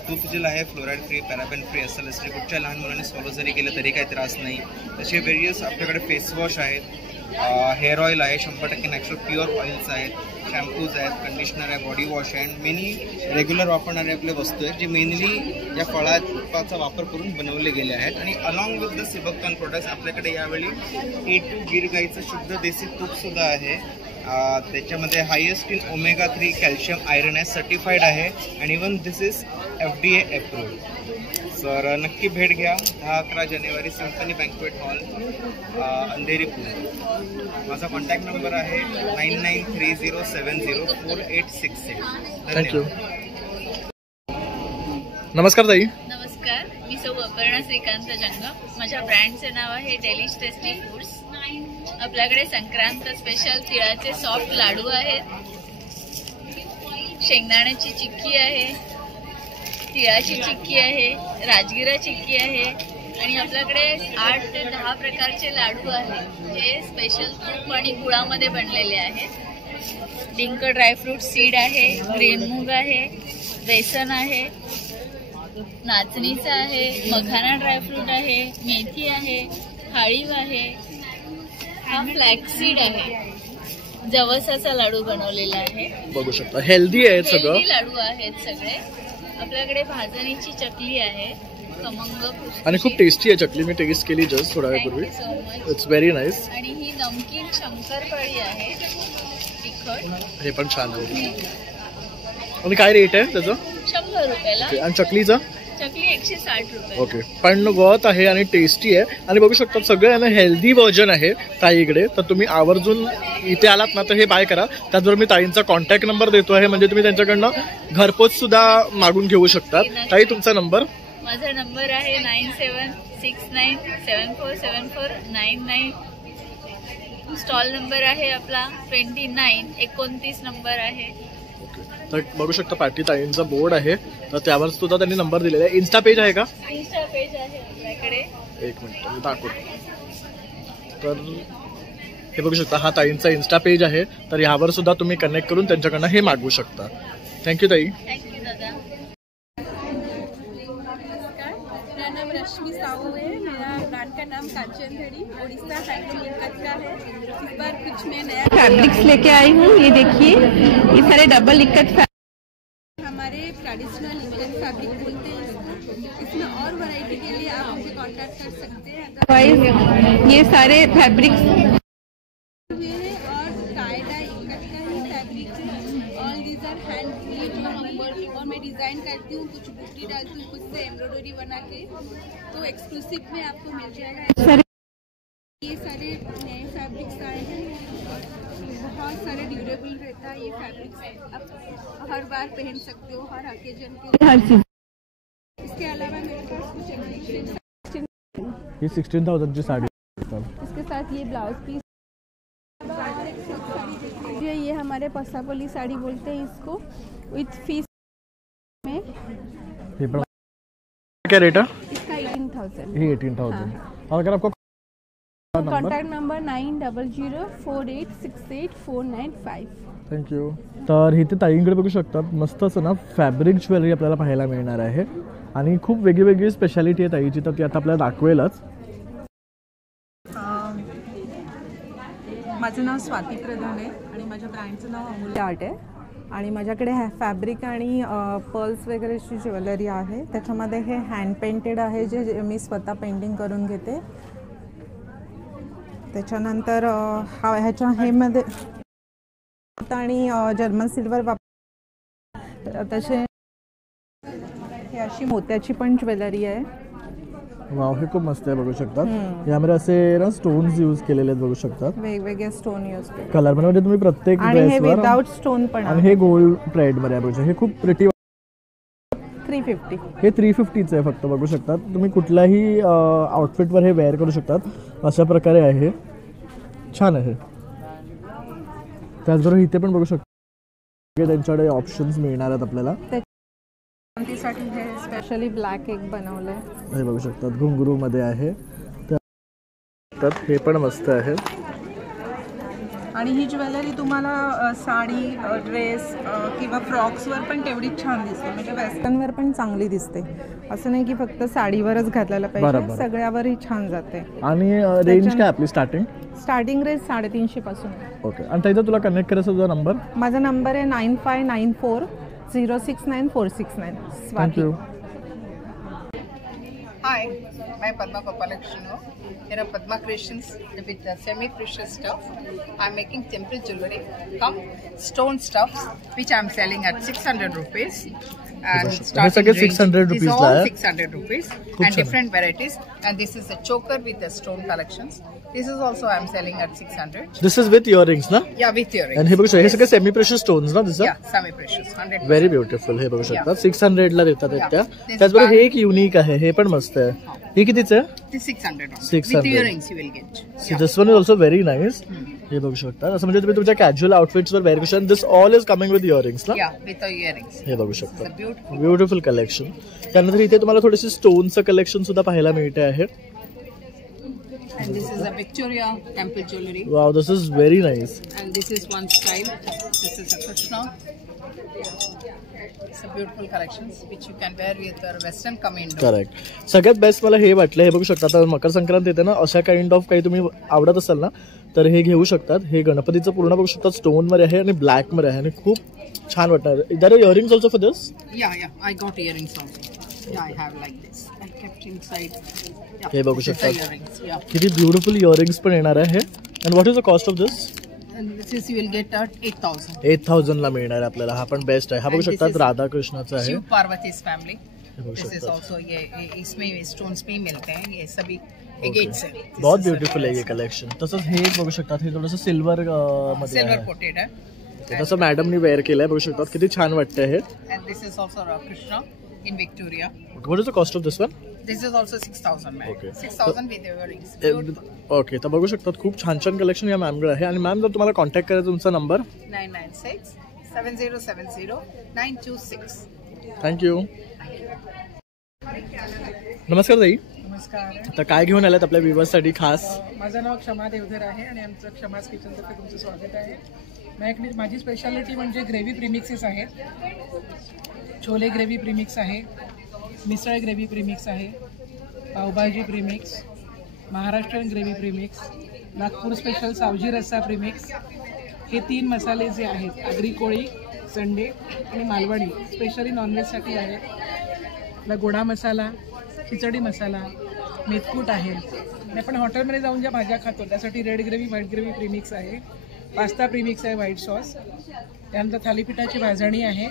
तूप जेल आहे, फ्लोराईड फ्री, पॅराबेन फ्री, SLS-फ्री. कुठच्या लहान मुलांनी फॉलो जरी केलं तरी काही त्रास नाही. तसे व्हेरियस आपल्याकडे फेस वॉश आहेत, हेअर ऑइल आहे, 100% नॅचरल प्युअर ऑइल्स आहेत, शॅम्पूज आहेत, कंडिशनर आहे, बॉडी वॉश आहे. मेनी रेग्युलर वापरणारे आपले वस्तू आहेत जे मेनली या फळाचा वापर करून बनवले गेले आहेत. आणि अलॉंग विथ द सिबकतॉन प्रोडक्ट्स आपल्याकडे यावेळी A2 गिर गाईचं शुद्ध देसी तूपसुद्धा आहे. त्याच्यामध्ये highest in omega 3 calcium iron आहे, सर्टिफाईड आहे. आणि even this is FDA approved. तर नक्की भेट घ्या. 10-11 जानेवारी symphony banquet hall, Andheri, Pune. माझा कॉन्टॅक्ट नंबर आहे 9930704868. थँक्यू. नमस्कार ताई. नमस्कार, मी सौ अपर्णा श्रीकांत जंगम. माझ्या ब्रँडचं नाव आहे डेलिश टेस्टी फूड्स. आपल्याकडे संक्रांत स्पेशल तिळाचे सॉफ्ट लाडू आहेत, शेंगदाण्याची चिक्की आहे, तिळाची चिक्की आहे, राजगिरा चिक्की आहे. आणि आपल्याकडे 8 ते 10 प्रकारचे लाडू आहेत जे स्पेशल तूप आणि गुळामध्ये बनलेले आहेत. डिंक ड्रायफ्रूट सीड आहे, ग्रीन मूग आहे, बेसन आहे, नाचणीचं आहे, मखाना ड्रायफ्रूट आहे, मेथी आहे, हाळीव आहे, हा फ्लॅक्सीड आहे, जवसाचा लाडू बनवलेला आहे. बघू शकता हेल्दी आहे सगळं. हेल्दी लाडू आहेत सगळे. आपल्याकडे भाजणीची चकली आहे, खमंग आणि खूप टेस्टी आहे चकली. मी टेस्ट केली जस्ट थोड्या वेळापूर्वी. It's very nice. आणि ही नमकीन शंकरपाळी आहे, तिखट. हे पण छान आहे. आणि काय रेट आहे त्याचं? 100 रुपयाला. आणि चकलीचा चकली 160 रुपये. ओके, पण गवत आहे आणि टेस्टी आहे आणि बघू शकता सगळं आहे ना हेल्दी व्हर्जन आहे ताईकडे. तर तुम्ही आवर्जून इथे आलात ना तर हे बाय करा. त्याचबरोबर मी ताईंचा कॉन्टॅक्ट नंबर देतो आहे, म्हणजे तुम्ही त्यांच्याकडनं घरपोच सुद्धा मागून घेऊ शकतात. ताई तुमचा नंबर? माझा नंबर आहे 9769747499. स्टॉल नंबर आहे आपला 2929 नंबर आहे. तर बघू शकता पाठी ताईंचा बोर्ड आहे, तर त्यावर सुद्धा त्यांनी नंबर दिलेला आहे. इन्स्टा पेज आहे का? इंस्टा पेज आहे आपल्याकडे. एक मिनिट मी दाखवतो. तर हे बघू शकता हा ताईंचा इन्स्टा पेज आहे, तर यावर सुद्धा तुम्ही कनेक्ट करून त्यांच्याकडनं हे मागवू शकता. थँक्यू ताई. थँक्यू दादा. मेरा नाम रश्मि साहू है. मेरा ब्रांड का नाम कांचनधड़ी उड़ीसा हैंडलूम लिंकन का है. इस बार कुछ मैं नया फैब्रिक्स लेके आई हूँ. ये देखिए, ये सारे डबल इक्कत हमारे ट्रेडिशनल इंडियन फैब्रिक बोलते हैं इसको. इसमें और वैरायटी के लिए आप मुझे कांटेक्ट कर सकते हैं. अदरवाइज ये सारे फैब्रिक्स हुए हैं और टाई डाई इक्कत का ही फैब्रिक है. All these are hand made और मैं डिजाइन करती हूँ, कुछ बूटी डालती हूँ, खुद से एम्ब्रॉयडरी बना के, तो एक्सक्लूसिव में आपको मिल जाएगा. ये सारे नए फैब्रिक्स आए हैं, बहुत सारे ड्यूरेबल रहता है ये फैब्रिक्स. आप हर बार पहन सकते हो, हर ओकेजन के हर चीज. इसके अलावा मेरे पास कुछ ये 16,000 की साड़ी. इसके साथ ये ब्लाउज पीस, ये हमारे पसापली साड़ी बोलते हैं इसको, विथ फीस में. क्या रेट है इसका 18,000. ये 18,000. और अगर आपको कॉन्टैक्ट नंबर 9004868495. थँक्यू. तर इथे ताईंकडे बघू शकतात मस्त असं ना फॅब्रिक ज्वेलरी आपल्याला पाहायला मिळणार आहे आणि खूप वेगळी वेगळी स्पेशालिटी आहे ताईची, तर ती आता आपल्याला दाखवेलच. माझं नाव स्वाती प्रधान आहे आणि माझ्या ब्रँडचं नाव अमूल्य आर्ट आहे आणि माझ्याकडे फॅब्रिक आणि पर्ल्स वगैरेची ज्वेलरी आहे. त्याच्यामध्ये हे हँड पेंटेड आहे, जे मी स्वतः पेंटिंग करून घेते. त्याच्यानंतर ह्याच्या हेमध्ये आणि जर्मन सिल्वर तसे हे अशी मोत्याची पण ज्वेलरी आहे. वाव, हे खूप मस्त आहे बघू शकतात. यामध्ये असे ना स्टोन्स यूज केलेले आहेत बघू शकतात, वेगवेगळे स्टोन यूज केले कलर मध्ये तुम्ही प्रत्येक आणि हे विदाउट स्टोन पण आणि हे गोल्ड थ्रेड मध्ये आहे. हे खूप प्रिटी. 350. हे 350च आहे फक्त बघू शकतात. तुम्ही कुठल्याही आउटफिटवर हे वेअर करू शकतात अशा प्रकारे आहे. छान आहे. त्याचबरोबर इथे पण बघू शकता त्यांच्याकडे ऑप्शन्स मिळणार आहेत आपल्याला. साठी हे स्पेशली ब्लॅक एक बनवलंय, हे बघू शकतात घुंगरू मध्ये आहे. तर हे पण मस्त आहे. आणि ही ज्वेलरी तुम्हाला साडी, ड्रेस किंवा फ्रॉक्सवर पण तेवढीच छान दिसते, म्हणजे वेस्टर्नवर पण चांगली दिसते. असं नाही की फक्त साडीवरच घातलेलं पाहिजे, सगळ्यावरही छान जाते. आणि रेंज काय आपली स्टार्टिंग रेंज 350 पासून. ओके. आणि त्याचा तुला कनेक्ट करायचा तुझा नंबर? माझा नंबर आहे 9594069469. Thank you. Hi, I'm Padma Gopalakrishnan. Here are Padma Creations with semi-precious stuff. I'm making temple jewelry, come stone stuffs, which I'm selling at 600 rupees. And starting range 600 rupees is all 600 rupees and different varieties. And this is a choker with the stone collections. This is also I'm selling at 600. This is with earrings ना? Yeah, with earrings. And हे बघू शकता हे सगळे semi precious stones ना दिसतात? Yeah, semi precious 100%. Very beautiful. हे बघू शकता 600 ला देतात त्या. त्याचबरोबर हे एक युनिक आहे, हे पण मस्त आहे. हे कितीचं आहे? This 600. 600. With earrings you will get. So this one is also very nice. हे बघू शकता असं म्हणजे तुम्ही तुमच्या कॅज्युअल आउटफिट्स वर वेअर करू शकता. This all is coming with earrings ना? Yeah, with the earrings. हे बघू शकता ब्युटिफुल कलेक्शन. त्यानंतर इथे तुम्हाला थोडेसे स्टोनचं कलेक्शन सुद्धा पाहायला मिळते आहे. And this is a Victoria temple jewelry. Wow, this is very nice. And this is one style. This is a Krishna. It's a beautiful collections which you can wear with your western come Indo. Correct. सगळ्यात best मला हे वाटलं. हे बघू शकता आता मकर संक्रांत येते ना, अशा काइंड ऑफ काही तुम्ही आवडत असाल ना तर हे घेऊ शकतात. हे गणपतीचं पूर्ण बघू शकतात स्टोन मध्ये आहे आणि ब्लॅक मध्ये आहे आणि खूप छान वाटणार. There are earrings also for this? Yeah, I got earrings also. Yeah, I have like this. I kept inside. हे बघू शकता किती ब्युटिफुल इयरिंग्स पण येणार आहे. And what is the cost of this? And this is you will get at 8,000. 8,000 ला मिळणार आपल्याला. हा पण बेस्ट आहे. हा बघू शकतात राधा कृष्णाचा आहे. शिव पार्वती's family. दिस इज ऑल्सो ये इसमें स्टोन्स में मिलते हैं ये सभी गेट्स है। बहुत ब्युटिफुल आहे हे कलेक्शन. तसंच हे बघू शकतात, हे थोडंसं सिल्वर मध्ये सिल्वर कोटेड है. तसं मॅडमनी वेअर केलंय, बघू शकतात किती छान वाटतंय हे. And this is also Ramakrishna in Victoria. What is the cost of this one? This is also 6,000 ma'am. Okay. 6,000 with earrings. Okay, तर बघू शकतात खूप छान छान कलेक्शन या मॅमकडे आहे. आणि मॅम जर तुम्हाला कॉन्टॅक्ट करायचा तुमचा नंबर 996 7070 926. थँक्यू. नमस्कार ताई. नमस्कार. आता काय घेऊन आलात आपल्या व्ह्यूअर्ससाठी खास? माझं नाव क्षमा देवधर आहे आणि आमचं क्षमास किचनतर्फे तुमचं स्वागत आहे. माझी स्पेशालिटी म्हणजे ग्रेव्ही प्रीमिक्सेस आहेत. छोले ग्रेव्ही प्रीमिक्स आहे, मिसळ ग्रेव्ही प्रीमिक्स आहे, pav bhaji premix, Maharashtrian gravy premix, Nagpur special Saoji रस्सा प्रीमिक्स. हे 3 मसाले जे आहेत आगरी कोळी, संडे आणि मालवणी स्पेशली नॉनव्हेजसाठी आहेत. आपला गोडा मसाला, खिचडी मसाला, मेथकूट आहे. आपण हॉटेलमध्ये जाऊन ज्या भाज्या खातो त्यासाठी red gravy, white gravy premix आहे, पास्ता प्रीमिक्स आहे, व्हाईट सॉस, त्यानंतर थालीपीठाची भाजणी आहे,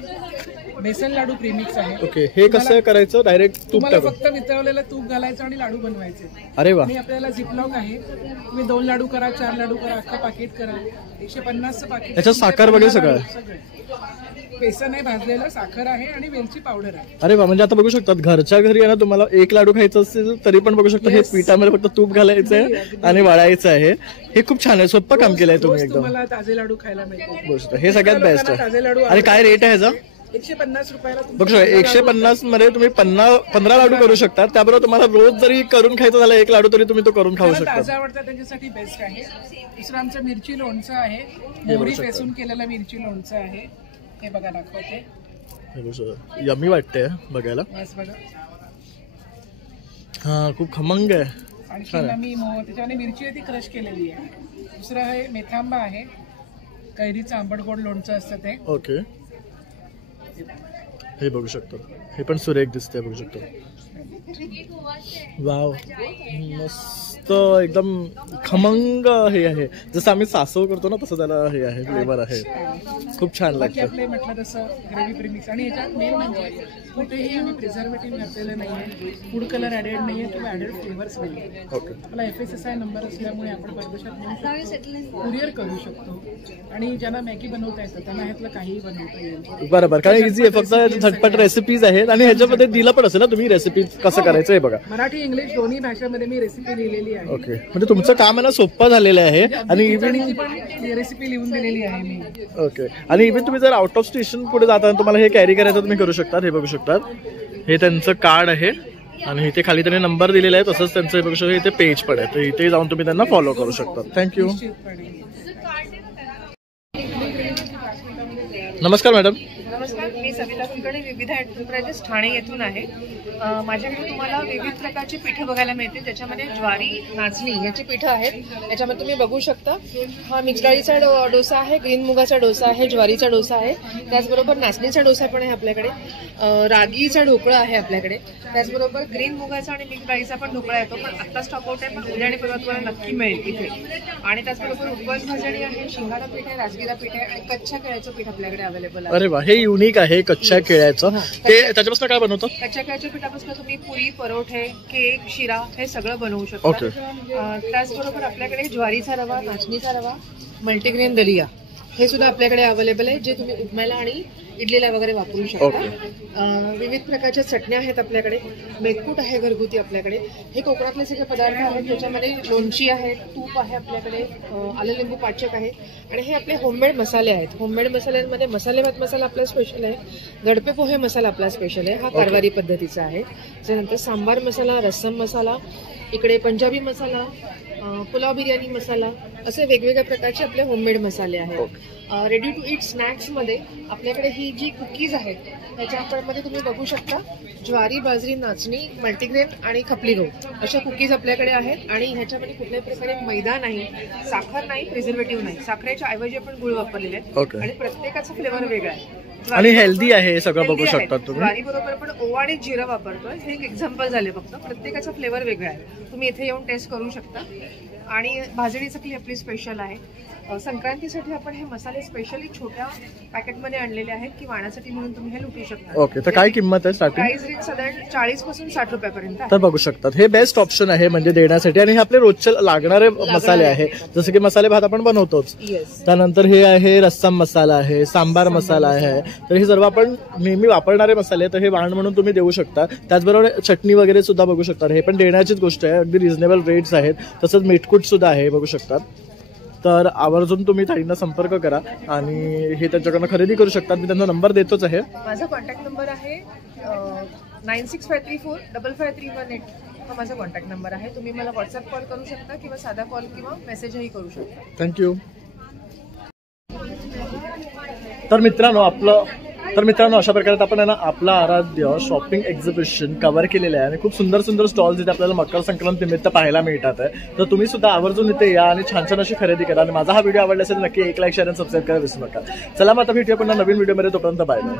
बेसन लाडू प्रीमिक्स आहे. ओके, हे कसं करायचं? डायरेक्ट तूप तुम्हाला टाकून फक्त वितळवलेलं तूप घालायचं आणि लाडू बनवायचे. अरे वा. मी आपल्याला झिपलॉक आहे, तुम्ही 2 लाडू करा, 4 लाडू करा, अख्खा पाकिट करा. 150चं पाकिट. त्याच्यात साखर वगैरे सगळं बेसन आहे भाजलेलं, साखर आहे आणि वेलची पावडर आहे. अरे वा, म्हणजे आता बघू शकतात घरच्या घरी आहे ना, तुम्हाला 1 लाडू खायचं असेल तरी पण बघू शकता. हे पिठामध्ये फक्त तूप घालायचं आहे आणि वाळायचं आहे. हे खूप छान आहे, सोपं काम केलंय तुम्ही एकदम. तुम्हाला ताजे लाडू खायला मिळतील. हे सगळ्यात बेस्ट आहे. आणि काय रेट आहे ह्याचा? 150 रुपयाला. बघू शकता 150 मध्ये तुम्ही 15 लाडू करू शकता. त्याबरोबर तुम्हाला रोज जरी करून खायचं झालं 1 लाडू तरी तुम्ही तो करून खाऊ शकता. ताजा आवडतं त्यांच्यासाठी बेस्ट आहे. दुसरं आमचं मिरची लोणचं आहे, मोहरी पेसून केलेलं मिरची लोणचं आहे. हे बघा दाखवते. यम्मी वाटते बघायला. हा, खूप खमंग आहे. आणखी मी त्याच्यामध्ये मिरची आहे ती क्रश केलेली आहे. दुसरं आहे मेथांबा आहे, कैरीचं आंबट गोड लोणचं असतं ते. ओके, हे बघू शकतो. हे पण सुरेख दिसते, बघू शकतो. वाव, मस्त एकदम खमंग हे आहे. जसं आम्ही सासव करतो ना तसं त्याला हे आहे, फ्लेवर आहे. खूप छान लागतं. म्हटलं तसं ग्रेव्ही प्रीमिक्स. आणि याच्यात मेन म्हणजे कुठेही आम्ही प्रिझर्वेटिव्ह घातलेलं नाहीये, फूड कलर ॲडेड नाहीये किंवा ॲडेड फ्लेवर्स नाहीये. आपला FSSAI नंबर असल्यामुळे आपण परदेशात कुरिअर करू शकतो. आणि ज्यांना मॅगी बनवता येतं त्यांना ह्यातलं काहीही बनवता येईल. बरोबर, कारण इझी आहे, फक्त झटपट रेसिपीज आहेत. आणि ह्याच्यामध्ये दिलं पण असेल ना तुम्ही रेसिपी कसं करायचं हे बघा. मराठी इंग्लिश दोन्ही भाषेमध्ये मी रेसिपी लिहिलेली आहे. ओके, म्हणजे तुमचं काम आहे ना सोपं झालेलं आहे. आणि इव्हन पण रेसिपी लिहून दिलेली आहे मी. ओके, आणि इव्हन तुम्ही जर आउट ऑफ स्टेशन पुढे जाताना तुम्हाला हे कॅरी करायचं तुम्ही करू शकता. हे बघू शकतात, हे त्यांचं कार्ड आहे आणि इथे खाली त्यांनी नंबर दिलेला आहे. तसंच त्यांचं बघू शकता इथे पेज पण आहे, तर इथे जाऊन तुम्ही त्यांना फॉलो करू शकता. थँक्यू. नमस्कार मॅडम. नमस्कार, मी सविता कुलकर्णी, विविध एंटरप्राइजेस ठाणे येथून आहे. माझ्याकडे तुम्हाला विविध प्रकारची पिठं बघायला मिळतील. त्याच्यामध्ये ज्वारी, नाचणी याची पिठं आहेत. याच्यामध्ये तुम्ही बघू शकता हा मिक्स डाळीचा डोसा आहे, ग्रीन मुगाचा डोसा आहे, ज्वारीचा डोसा आहे, त्याचबरोबर नाचणीचा डोसा पण आहे आपल्याकडे, रागीचा ढोकळा आहे आपल्याकडे, त्याचबरोबर ग्रीन मुगाचा आणि मिक्स डाळीचा पण ढोकळा येतो. पण आता स्टॉक आउट आहे, पण उद्या आणि परवा तुम्हाला नक्की मिळेल इथे. आणि त्याचबरोबर उपवास भाजणी आहे, शिंगाडा पीठ आहे, राजगिरा पीठ आहे आणि कच्च्या केळ्याचं पीठ आपल्याकडे अवेलेबल आहे. अरे वा, हे युनिक आहे कच्च्या केळ्याचं. ते त्याच्यापासून काय बनवतं? कच्च्या केळ्याच्या पिठापासून तुम्ही पुरी, परोठे, केक, शिरा हे सगळं बनवू शकता. त्याचबरोबर आपल्याकडे ज्वारीचा रवा, नाचणीचा रवा, मल्टीग्रेन दलिया हे सुद्धा आपल्याकडे अवेलेबल आहे, जे तुम्ही उपम्याला आणि इडलीला वगैरे वापरू शकता. विविध प्रकारच्या चटण्या आहेत आपल्याकडे, मेथकूट आहे घरगुती आपल्याकडे. हे कोकणातले सगळे पदार्थ आहेत, त्याच्यामध्ये लोणची आहे, तूप आहे आपल्याकडे, आलं लिंबू पाचक आहे आणि हे आपले होममेड मसाले आहेत. होममेड मसाल्यांमध्ये मसाले भात मसाला आपला स्पेशल आहे, गडपे पोहे मसाला आपला स्पेशल आहे, हा कारवारी पद्धतीचा आहे. त्यानंतर सांबार मसाला, रस्सम मसाला, इकडे पंजाबी मसाला, पुलाव बिर्याणी मसाला, असे वेगवेगळ्या प्रकारचे आपले होममेड मसाले आहेत. रेडी टू ईट स्नॅक्समध्ये आपल्याकडे ही जी कुकीज आहेत त्याच्यामध्ये तुम्ही बघू शकता ज्वारी, बाजरी, नाचणी, मल्टीग्रेन आणि खपली गहू अशा कुकीज आपल्याकडे आहेत. आणि ह्याच्यामध्ये कुठल्याही प्रकारे मैदा नाही, साखर नाही, प्रिझर्वेटिव्ह नाही. साखरेच्या ऐवजी आपण गुळ वापरलेले आहेत आणि प्रत्येकाचा फ्लेवर वेगळा आहे आणि हेल्दी आहे, सगळं बघू शकता तुम्ही. ज्वारी बरोबर पण ओवा आणि जिरं वापरतोय, हे एक एक्झाम्पल झाले. फक्त प्रत्येकाचा फ्लेवर वेगळा आहे, तुम्ही इथे येऊन टेस्ट करू शकता. आणि भाजणी चकली आपली स्पेशल आहे. संक्रांतीसाठी आपण हे मसाले स्पेशली छोट्या पॅकेटमध्ये आणलेले आहेत की वाणासाठी म्हणून तुम्ही हे लुटू शकता. ओके, तर काय किंमत आहे स्टार्टिंग? प्राइस रेंज साधारण 40 पासून 60 रुपयापर्यंत आहे. तर बघू शकतात हे बेस्ट ऑप्शन आहे म्हणजे देण्यासाठी. आणि हे आपले रोजचे लागणारे मसाले आहे, जसं की मसाले भात आपण बनवतोच. त्यानंतर हे आहे रस्सम मसाला आहे, सांबार मसाला आहे. तर हे सर्व आपण नेहमी वापरणारे मसाले, तर हे वाण म्हणून तुम्ही देऊ शकता. त्याचबरोबर चटणी वगैरे सुद्धा बघू शकता, हे पण देण्याचीच गोष्ट आहे. अगदी रिझनेबल रेट्स आहेत. तसंच मीठकूट सुद्धा आहे बघू शकतात. तर आवर्जून तुम्ही ताईंना संपर्क करा आणि हे त्यांच्याकडनं खरेदी करू शकतात. मी त्यांचा नंबर देतोच आहे. माझा कॉन्टॅक्ट नंबर आहे 9653455318. हा माझा कॉन्टॅक्ट नंबर आहे. तुम्ही मला व्हॉट्सअप कॉल करू शकता किंवा साधा कॉल किंवा मेसेजही करू शकता. थँक्यू. तर मित्रांनो अशा प्रकारे आपण आहे ना आपला आराध्य शॉपिंग एक्झिबिशन कव्हर केलेलं आहे आणि खूप सुंदर सुंदर स्टॉल्स इथे आपल्याला मकर संक्रांती निमित्त पाहायला मिळतात आहे. तर तुम्ही सुद्धा आवर्जून इथे या आणि छान छान अशी खरेदी करा. आणि माझा हा व्हिडिओ आवडला असेल नक्की 1 लाईक शेअर आणि सबस्क्राईब करायला विसरू नका. चला मग आता भेटूया पुन्हा नवीन व्हिडिओमध्ये. तोपर्यंत बाय बाय.